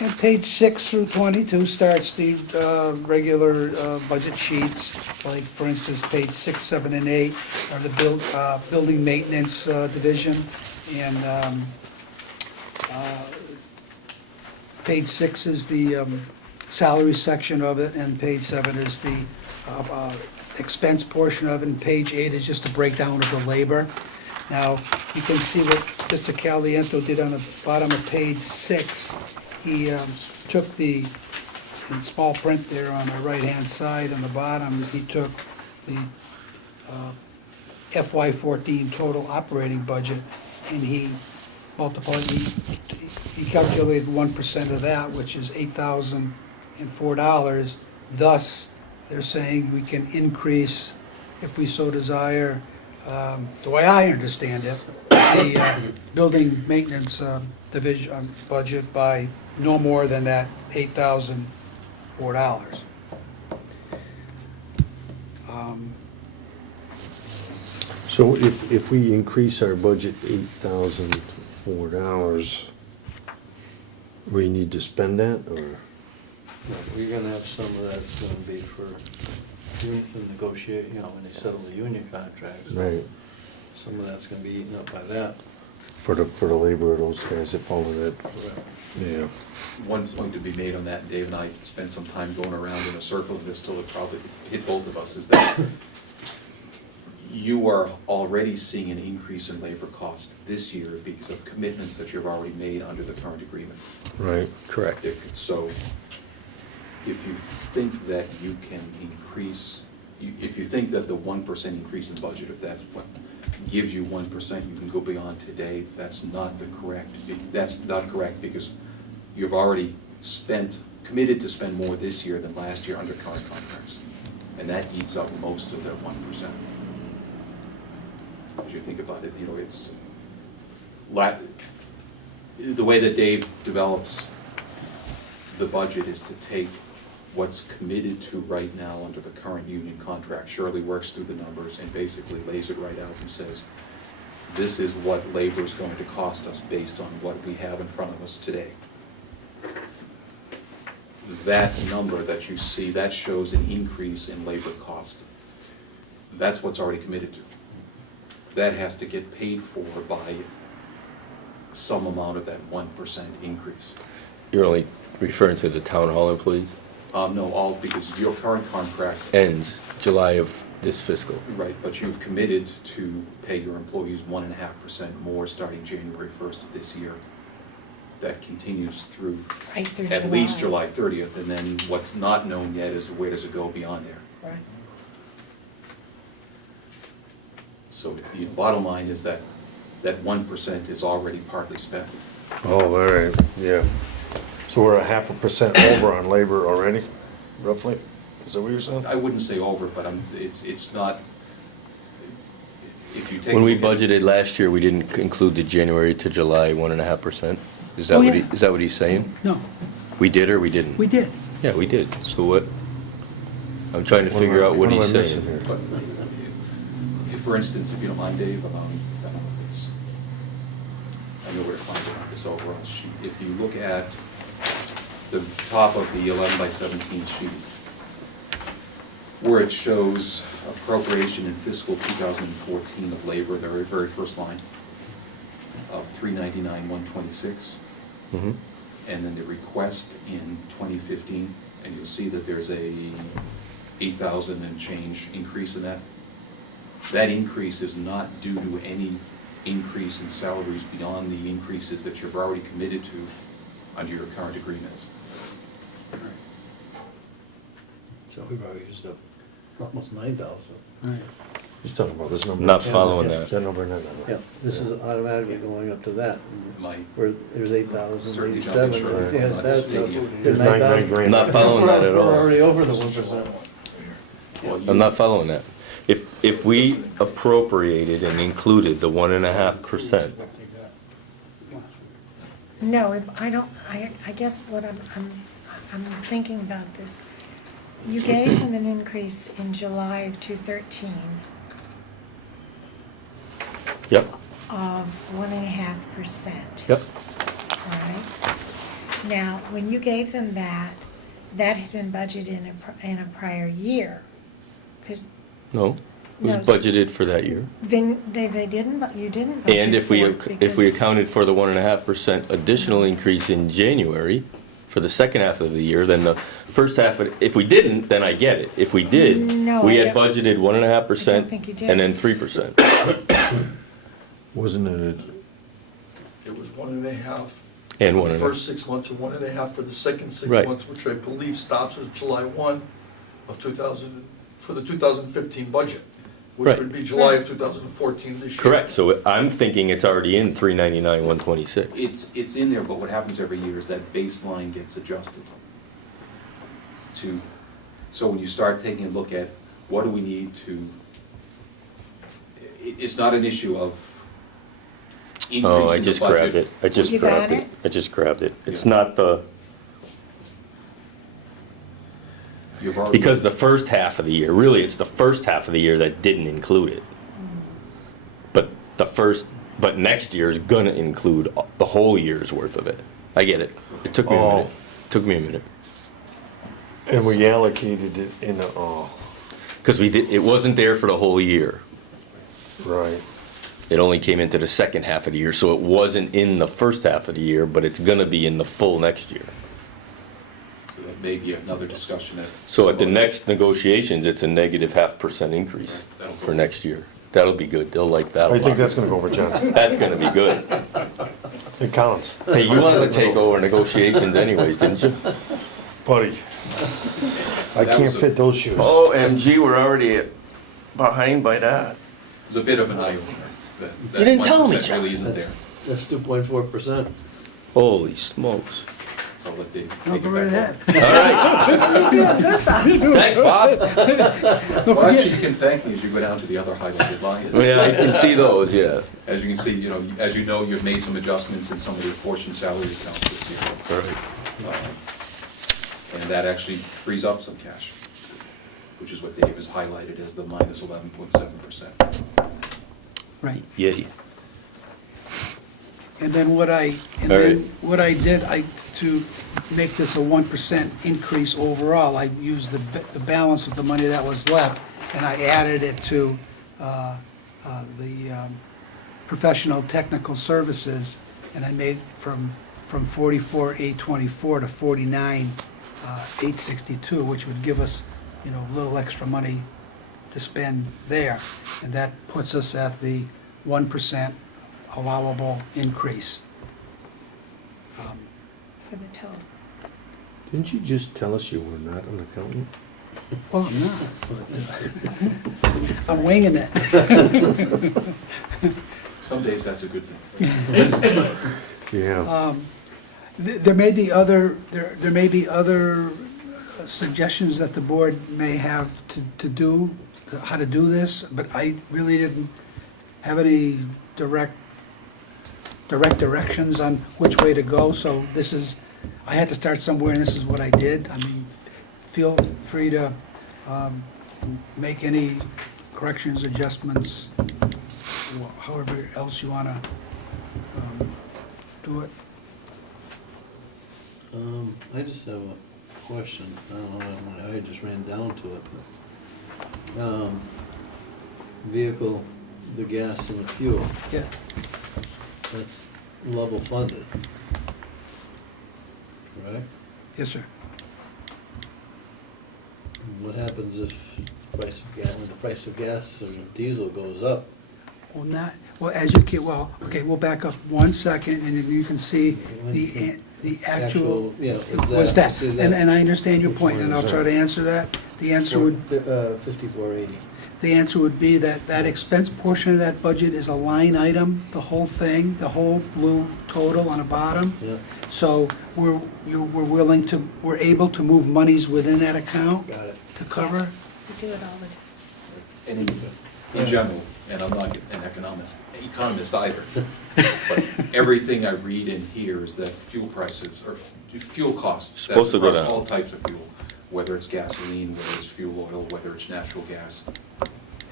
And page 6 through 22 starts the regular budget sheets. Like, for instance, page 6, 7, and 8 are the building maintenance division. And page 6 is the salary section of it, and page 7 is the expense portion of it, and page 8 is just a breakdown of the labor. Now, you can see what Mr. Caliento did on the bottom of page 6. He took in small print there on the right-hand side on the bottom, he took the FY14 total operating budget, and he multiplied, he calculated 1% of that, which is $8,004. Thus, they're saying we can increase, if we so desire, the way I understand it, the building maintenance division budget by no more than that $8,004. So if we increase our budget $8,004, we need to spend that, or? You're gonna have some of that's gonna be for negotiate, when they settle the union contracts. Right. Some of that's gonna be eaten up by that. For the labor of those guys that fall in it. Correct. Yeah. One point to be made on that, Dave and I spent some time going around in a circle, and this still would probably hit both of us, is that you are already seeing an increase in labor cost this year because of commitments that you've already made under the current agreement. Right. Correct. So if you think that you can increase, if you think that the 1% increase in budget, if that's what gives you 1%, you can go beyond today, that's not correct because you've already committed to spend more this year than last year under current contracts. And that eats up most of that 1%. As you think about it, it's the way that Dave develops the budget is to take what's committed to right now under the current union contract. Shirley works through the numbers and basically lays it right out and says, this is what labor is going to cost us based on what we have in front of us today. That number that you see, that shows an increase in labor cost. That's what's already committed to. That has to get paid for by some amount of that 1% increase. You're only referring to the town hall employees? No, all, because your current contract, Ends July of this fiscal. right, but you've committed to pay your employees 1.5% more starting January 1st of this year. That continues through Right through at least July. July 30th, and then what's not known yet is where does it go beyond there. Right. So the bottom line is that 1% is already partly spent. Oh, all right, yeah. So we're 0.5% over on labor already, roughly? Is that what you're saying? I wouldn't say over, but it's not, if you take. a When we look at- budgeted last year, we didn't include the January to July 1.5%? Is that Oh, what yeah. is that what he's saying? No, We did or we didn't? we did. Yeah, we did. So what? I'm trying to What figure am I- out what am I he's missing saying. here? But if, for instance, if you don't mind, Dave, I don't know if it's, I know where to find it on this overall sheet. If you look at the top of the 11 by 17 sheet, where it shows appropriation in fiscal 2014 of labor, the very first line of 399,126, Mhm. and then the request in 2015, and you'll see that there's a 8,000 and change increase in that. That increase is not due to any increase in salaries beyond the increases that you've already committed to under your current agreements. So we've already used up almost 9,000. Right. He's talking about this number. Not Yeah, following yeah. Is that. that number, not that number? Yeah, this is automatically going up to that. My, Where there's 8,000, Certainly 87. not sure. If you had that, There's there's 9 9,000. grand. Not following that at all. We're already over the 1%. well, I'm not following that. If we appropriated and included the 1.5%, No, I don't, I guess what I'm thinking about this. You gave them an increase in July of 2013 yep, of 1.5%. yep. All right. Now, when you gave them that, that had been budgeted in a prior year. 'Cause No, it was No, budgeted for that year. then they didn't, you didn't budget And if we, for it if we because- accounted for the 1.5% additional increase in January for the second half of the year, then the first half, if we didn't, then I get it. If we did, No, we I had don't- budgeted 1.5% I don't think you did. and then 3%. Wasn't it, It was 1.5. And For 1.5. the first 6 months and 1.5 for the second 6 Right. months, which I believe stops as July 1 of 2000, for the 2015 budget, which Right. would be July of 2014 this year. Correct, so I'm thinking it's already in 399,126. it's in there, but what happens every year is that baseline gets adjusted to, so when you start taking a look at what do we need to, it's not an issue of Oh, I increasing the just grabbed budget. it. I just You got grabbed it. it? I just grabbed it. It's Yeah. not the, You've already- because the first half of the year, really, it's the first half of the year that didn't include it. But next year is gonna include the whole year's worth of it. I get it. It took me a Oh. minute. Took me a minute. and we allocated it in the, oh, Because it wasn't there for the whole year. right. It only came into the second half of the year, so it wasn't in the first half of the year, but it's gonna be in the full next year. So that may be another discussion at. So at the some next negotiations, it's a negative 0.5% increase That'll go. for next year. That'll be good. They'll like that a I think lot. that's gonna go over, John. That's gonna be good. It counts. Hey, you wanted to take over negotiations anyways, didn't you? Buddy, I That can't was a- fit those shoes. Oh, MG, we're already behind by that. It's a bit of an eye opener. You didn't tell me, 1% really John. isn't there. That's 2.4%. Holy smokes. I'll let Dave No, take go it right back ahead. Thanks, Bob. over. Well, actually, you can thank me as you go down to the other highlighted lines. Yeah, I can see those, yeah. As you can see, as you know, you've made some adjustments in some of the apportioned salary accounts this year. All right. And that actually frees up some cash, which is what Dave has highlighted as the minus 11.7%. Right. Yay. And then All right. what I did, to make this a 1% increase overall, I used the balance of the money that was left, and I added it to the professional technical services and I made from 44,824 to 49,862, which would give us, you know, a little extra money to spend there. And that puts us at the 1% allowable increase. For the total. Didn't you just tell us you were not an accountant? Well, I'm not. I'm winging it. Some days that's a good thing. Yeah. There may be other, there may be other suggestions that the board may have to do, how to do this, but I really didn't have any direct directions on which way to go, so this is, I had to start somewhere, and this is what I did. I mean, feel free to make any corrections, adjustments, however else you want to do it. I just have a question, I don't know, I just ran down to it. Vehicle, the gas and the fuel, Yeah. that's level funded, right? Yes, sir. What happens if the price of gas, when the price of gas or diesel goes up? Well, well, as you can, well, okay, we'll back up 1 second, and then you can see the actual, Yeah, was that. see And I understand your point, and I'll try to answer that. The answer would, 5480. the answer would be that that expense portion of that budget is a line item, the whole thing, the whole blue total on the bottom. Yeah, So we're willing to, we're able to move monies within that account got it. to cover. We do it all the time. And in general, and I'm not an economist either, but everything I read in here is that fuel prices, or fuel costs, Supposed that's to go across down. all types of fuel, whether it's gasoline, whether it's fuel oil, whether it's natural gas,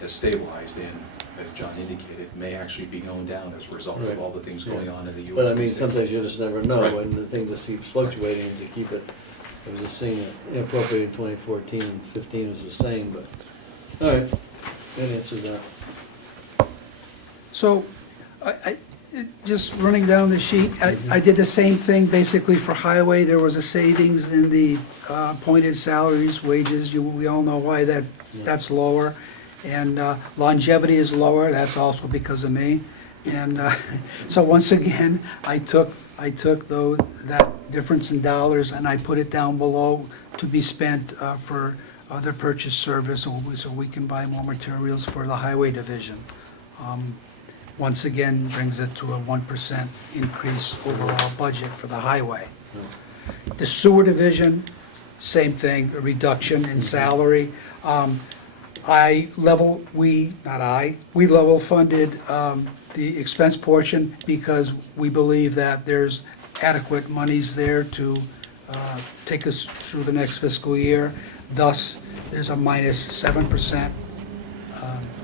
has stabilized and, as John indicated, may actually be going down as a result Right. of all the things going on in the US. But I mean, these days. sometimes you just never know, Right. and the thing just keeps fluctuating to keep it, I was just seeing it inappropriate in 2014, 15 was the same, but, all right, that answers that. So, just running down the sheet, I did the same thing basically for highway. There was a savings in the appointed salaries, wages. We all know why that's lower. And longevity is lower, that's also because of me. And so once again, I took that difference in dollars and I put it down below to be spent for other purchase service, so we can buy more materials for the highway division. Once again, brings it to a 1% increase overall budget for the highway. The sewer division, same thing, a reduction in salary. We level funded the expense portion because we believe that there's adequate monies there to take us through the next fiscal year. Thus, there's a -7%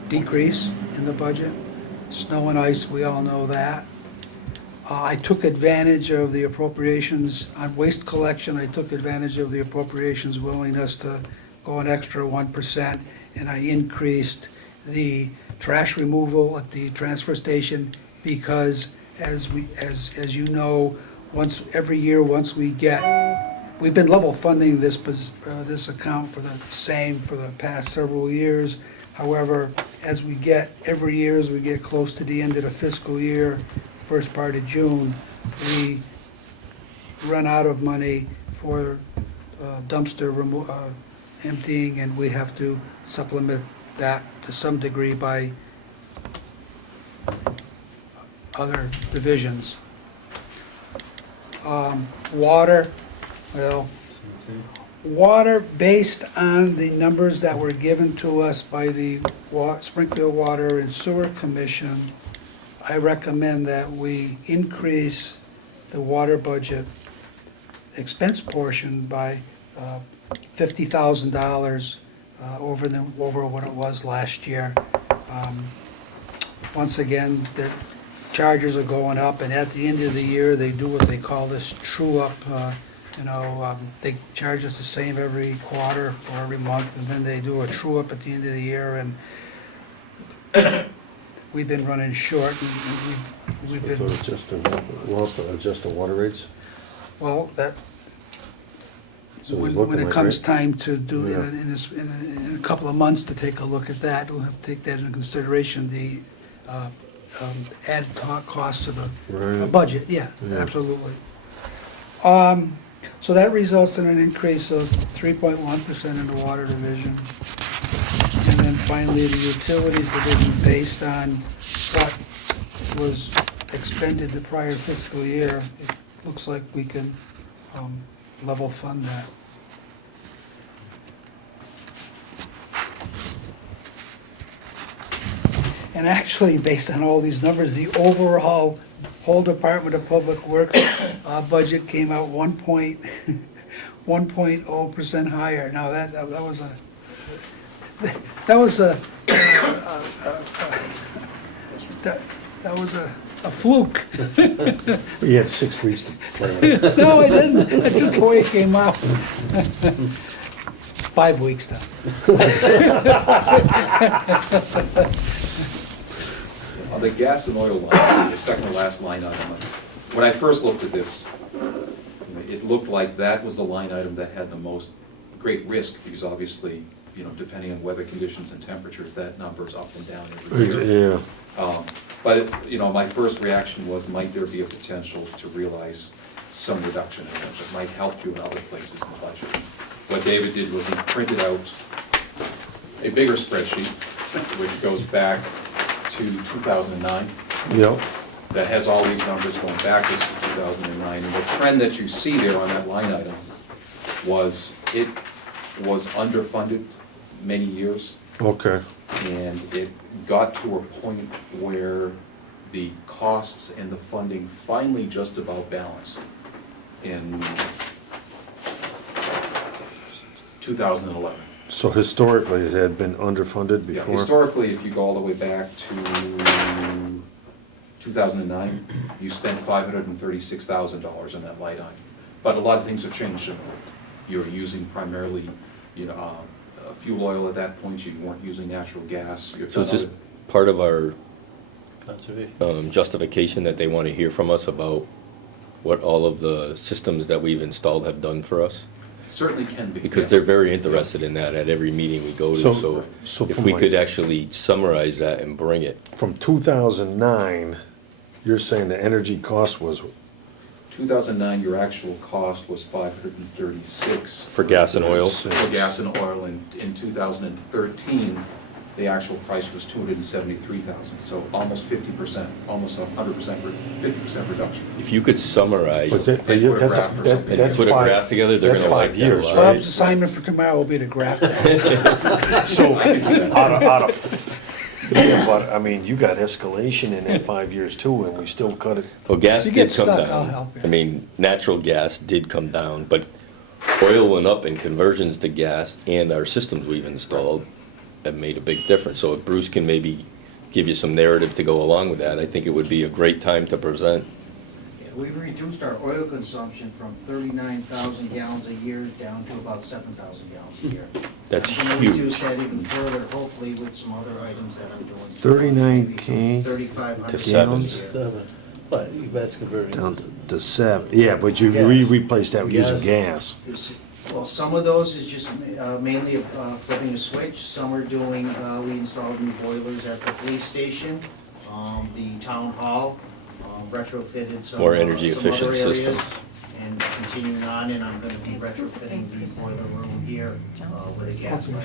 decrease in the budget. Snow and ice, we all know that. I took advantage of the appropriations on waste collection. I took advantage of the appropriations willingness to go an extra 1%, and I increased the trash removal at the transfer station because, as you know, every year, we've been level funding this account for the same for the past several years. However, as we get close to the end of the fiscal year, first part of June, we run out of money for dumpster emptying, and we have to supplement that to some degree by other divisions. Water, well, water, based on the numbers that were given to us by the Springfield Water and Sewer Commission, I recommend that we increase the water budget expense portion by $50,000 over what it was last year. Once again, the charges are going up, and at the end of the year, they do what they call this true-up. They charge us the same every quarter or every month, and then they do a true-up at the end of the year. And we've been running short, and we've So been, we'll have to adjust the water rates? well, that, So we're when looking it like comes rate- time to do, Yeah. in a couple of months to take a look at that, we'll have to take that into consideration, the added cost to the Right. budget, yeah, Yeah. absolutely. So that results in an increase of 3.1% in the water division. And then finally, the utilities division, based on what was expended the prior fiscal year, it looks like we can level fund that. And actually, based on all these numbers, the overall whole Department of Public Works budget came out 1.0% higher. Now, that was a fluke. You had 6 weeks to play with it. No, I didn't. That's just the way it came out. 5 weeks now. On the gas and oil line, the second to last line item, when I first looked at this, it looked like that was the line item that had the most great risk, because obviously, depending on weather conditions and temperatures, that number's up and down every year. Yeah. But, my first reaction was, might there be a potential to realize some reduction in this? It might help you in other places in the budget. What David did was he printed out a bigger spreadsheet, which goes back to 2009, Yep. that has all these numbers going backwards to 2009. And the trend that you see there on that line item was, it was underfunded many years. Okay. And it got to a point where the costs and the funding finally just about balanced in 2011. So historically, it had been underfunded Yeah, before? historically, if you go all the way back to 2009, you spent $536,000 on that line item. But a lot of things have changed. You're using primarily, fuel oil at that point. You weren't using natural gas. So it's just part of our Conservation. justification that they want to hear from us about what all of the systems that we've installed have done for us? Certainly can be. Because yeah. they're very interested in that at every meeting we go to, So so if from we like- could actually summarize that and bring it. From 2009, you're saying the energy cost was, 2009, your actual cost was $536 For gas and oil? for gas and oil. In 2013, the actual price was $273,000. So almost 50%, almost 100%, 50% reduction. If you could summarize but that- but And you- put a that's, graph or that- something. and that's put a five- graph together, they're that's gonna like 5 that a years, lot. right? Bob's assignment for tomorrow will be to graph that. So, out of, yeah, but, I mean, you got escalation in that 5 years too, and we still cut it. Well, gas If you did get come stuck, down. I'll help you. I mean, natural gas did come down, but oil went up, and conversions to gas and our systems we've installed have made a big difference. So if Bruce can maybe give you some narrative to go along with that, I think it would be a great time to present. Yeah, we've reduced our oil consumption from 39,000 gallons a year down to about 7,000 gallons a year. That's I'm gonna huge. reduce that even further, hopefully with some other items that I'm doing. 39K 3,500 to seven. gallons a year. 7, but that's converting. Down to 7, yeah, but you replaced that with using gas. Well, some of those is just mainly flipping a switch. Some are doing, we installed new boilers at the police station, the town hall, retrofitted some. More energy some other efficient areas, system. And continuing on, and I'm gonna be retrofitting the boiler room here with a gas fire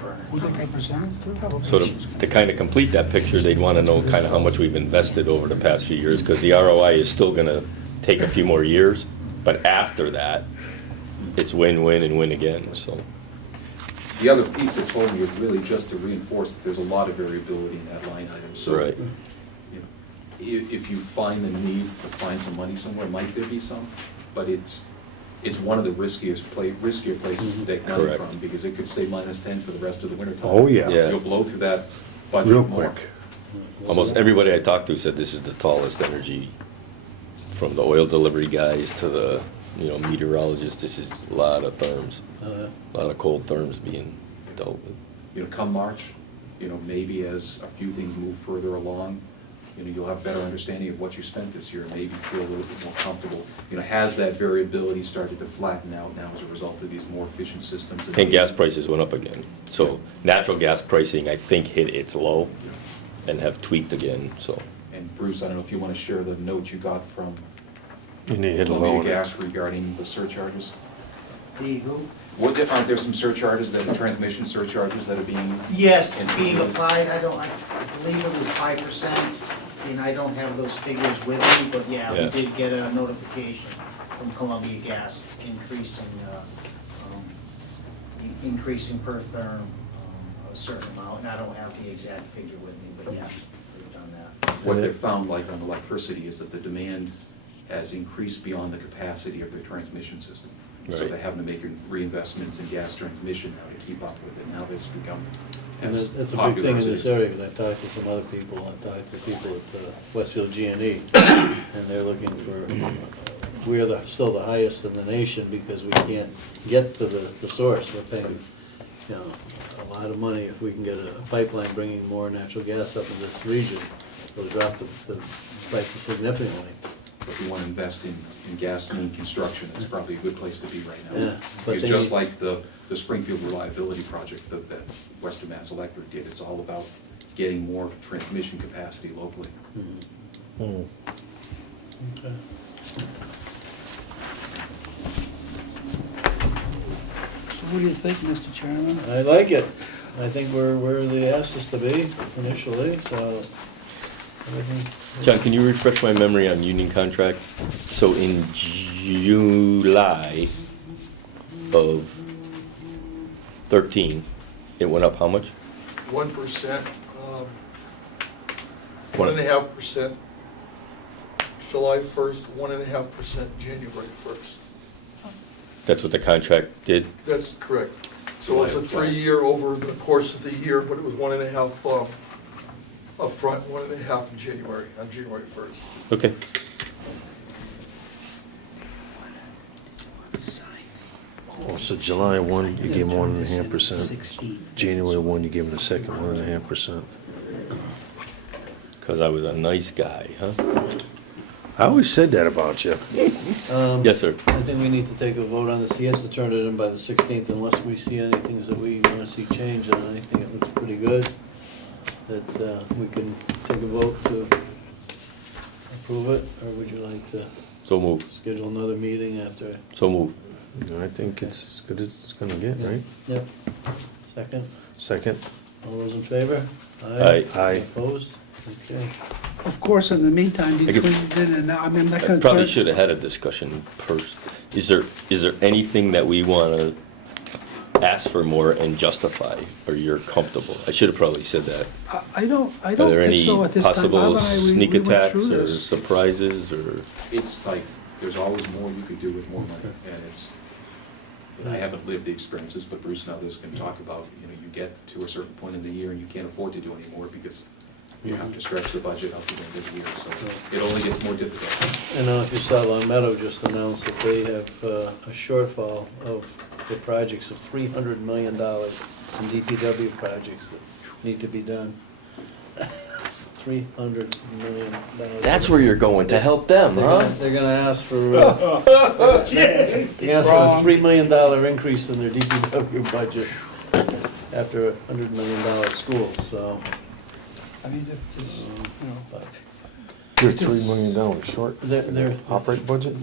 burner. Who's it represented? So to kind of complete that picture, they'd want to know kind of how much we've invested over the past few years, because the ROI is still going to take a few more years, but after that, it's win-win and win again, so. The other piece that told me was really just to reinforce that there's a lot of variability in that line item. So, Right. If you find the need to find some money somewhere, might there be some? But it's one of the riskier places to take money Correct. from, because it could stay -10 for the rest of the winter time. Oh, yeah. Yeah. You'll blow through that budget Real more. quick. Almost everybody I talked to said this is the tallest energy, from the oil delivery guys to the, meteorologists. This is a lot of therms, a lot of cold therms being dealt with. Come March, You know, maybe as a few things move further along, you know, you'll have better understanding of what you spent this year, and maybe feel a little bit more comfortable. You know, has that variability started to flatten out now as a result of these more efficient systems? I think gas prices went up again. So natural gas pricing, I think, hit its low and have tweaked again, so. And Bruce, I don't know if you want to share the note you got from You need to hit a low Columbia on it. Gas regarding the surcharges? The who? Aren't there some surcharges, that the transmission surcharges that are being? Yes, it's being applied, I believe it was 5%, and I don't have those figures with me, but yeah, Yeah. we did get a notification from Columbia Gas increasing per therm a certain amount, and I don't have the exact figure with me, but yeah, we've done that. What they've found, like on electricity, is that the demand has increased beyond the capacity of their transmission system. So Right. they're having to make reinvestments in gas transmission now to keep up with it. Now that's become And as that's a big popular thing in as it this is. area, because I talked to some other people, I talked to people at Westfield G&E, and they're looking for, we are still the highest in the nation because we can't get to the source. We're paying, you know, a lot of money. If we can get a pipeline bringing more natural gas up in this region, it'll drop the prices significantly. If you want to invest in gas main construction, it's probably a good place to be right now. Yeah, but Because they just need- like the Springfield Reliability Project that Western Mass Electric did, it's all about getting more transmission capacity locally. Hmm. Okay. So what do you think, Mr. Chairman? I like it. I think we're where they asked us to be initially, so. everything- John, can you refresh my memory on union contract? So in July of 13, it went up how much? 1%, 1.5% July 1st, 1.5% January 1st. That's what the contract did? That's correct. So it's a 3-year over the course of the year, but it was 1.5 upfront, 1.5 in January, on January 1st. Okay. Oh, so July 1, you gave them 1.5%. January 1, you gave them the second 1.5%. Because I was a nice guy, huh? I always said that about you. Yes, sir. I think we need to take a vote on this. He has to turn it in by the 16th unless we see anything that we want to see change and anything that looks pretty good, that we can take a vote to approve it, or would you like to So move. schedule another meeting after? So move. I think it's as good as it's gonna get, right? Yep. Second? Second? All those in favor? Aye. Aye. Opposed? Okay. Of course, in the meantime, I guess- between then and now, I mean, I'm not I gonna. probably turn- should have had a discussion first. Is there anything that we want to ask for more and justify, or you're comfortable? I should have probably said that. I don't Are there think any so at this time. Bob possible and I, sneak we went attacks through or this. surprises or? It's like, there's always more you could do with more money, and it's, and I haven't lived the experiences, but Bruce and others can talk about, you know, you get to a certain point in the year and you can't afford to do anymore because you have to stretch the budget up to the end of the year, so it only gets more difficult. And if you saw Long Meadow just announced that they have a shortfall of the projects of $300 million in DPW projects that need to be done. $300 million. That's where you're going to help them, huh? They're gonna ask for, they asked for a $3 million increase in their DPW budget after a $100 million school, so. I mean, there's, you know, but You're $3 million short. They're. Operating budget?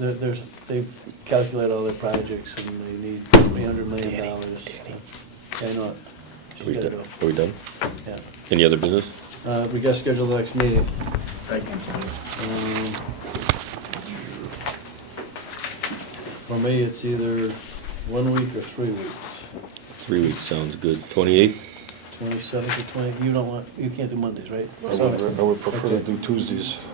They calculate all their projects and they need $300 million. I know it. Are we Gotta done? go. Are we done? Yeah. Any other business? We gotta schedule the next meeting. Thank you. For me, it's either 1 week or 3 weeks. 3 weeks sounds good. 28th? 27th or 20, you can't do Mondays, right? I would prefer to do Tuesdays.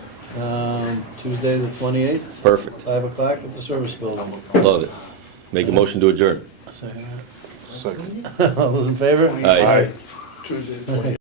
Tuesday, the 28th, Perfect. 5 o'clock at the service building. Love it. Make a motion to adjourn. Second. Second. All those in favor? Aye. Tuesday, the 28th.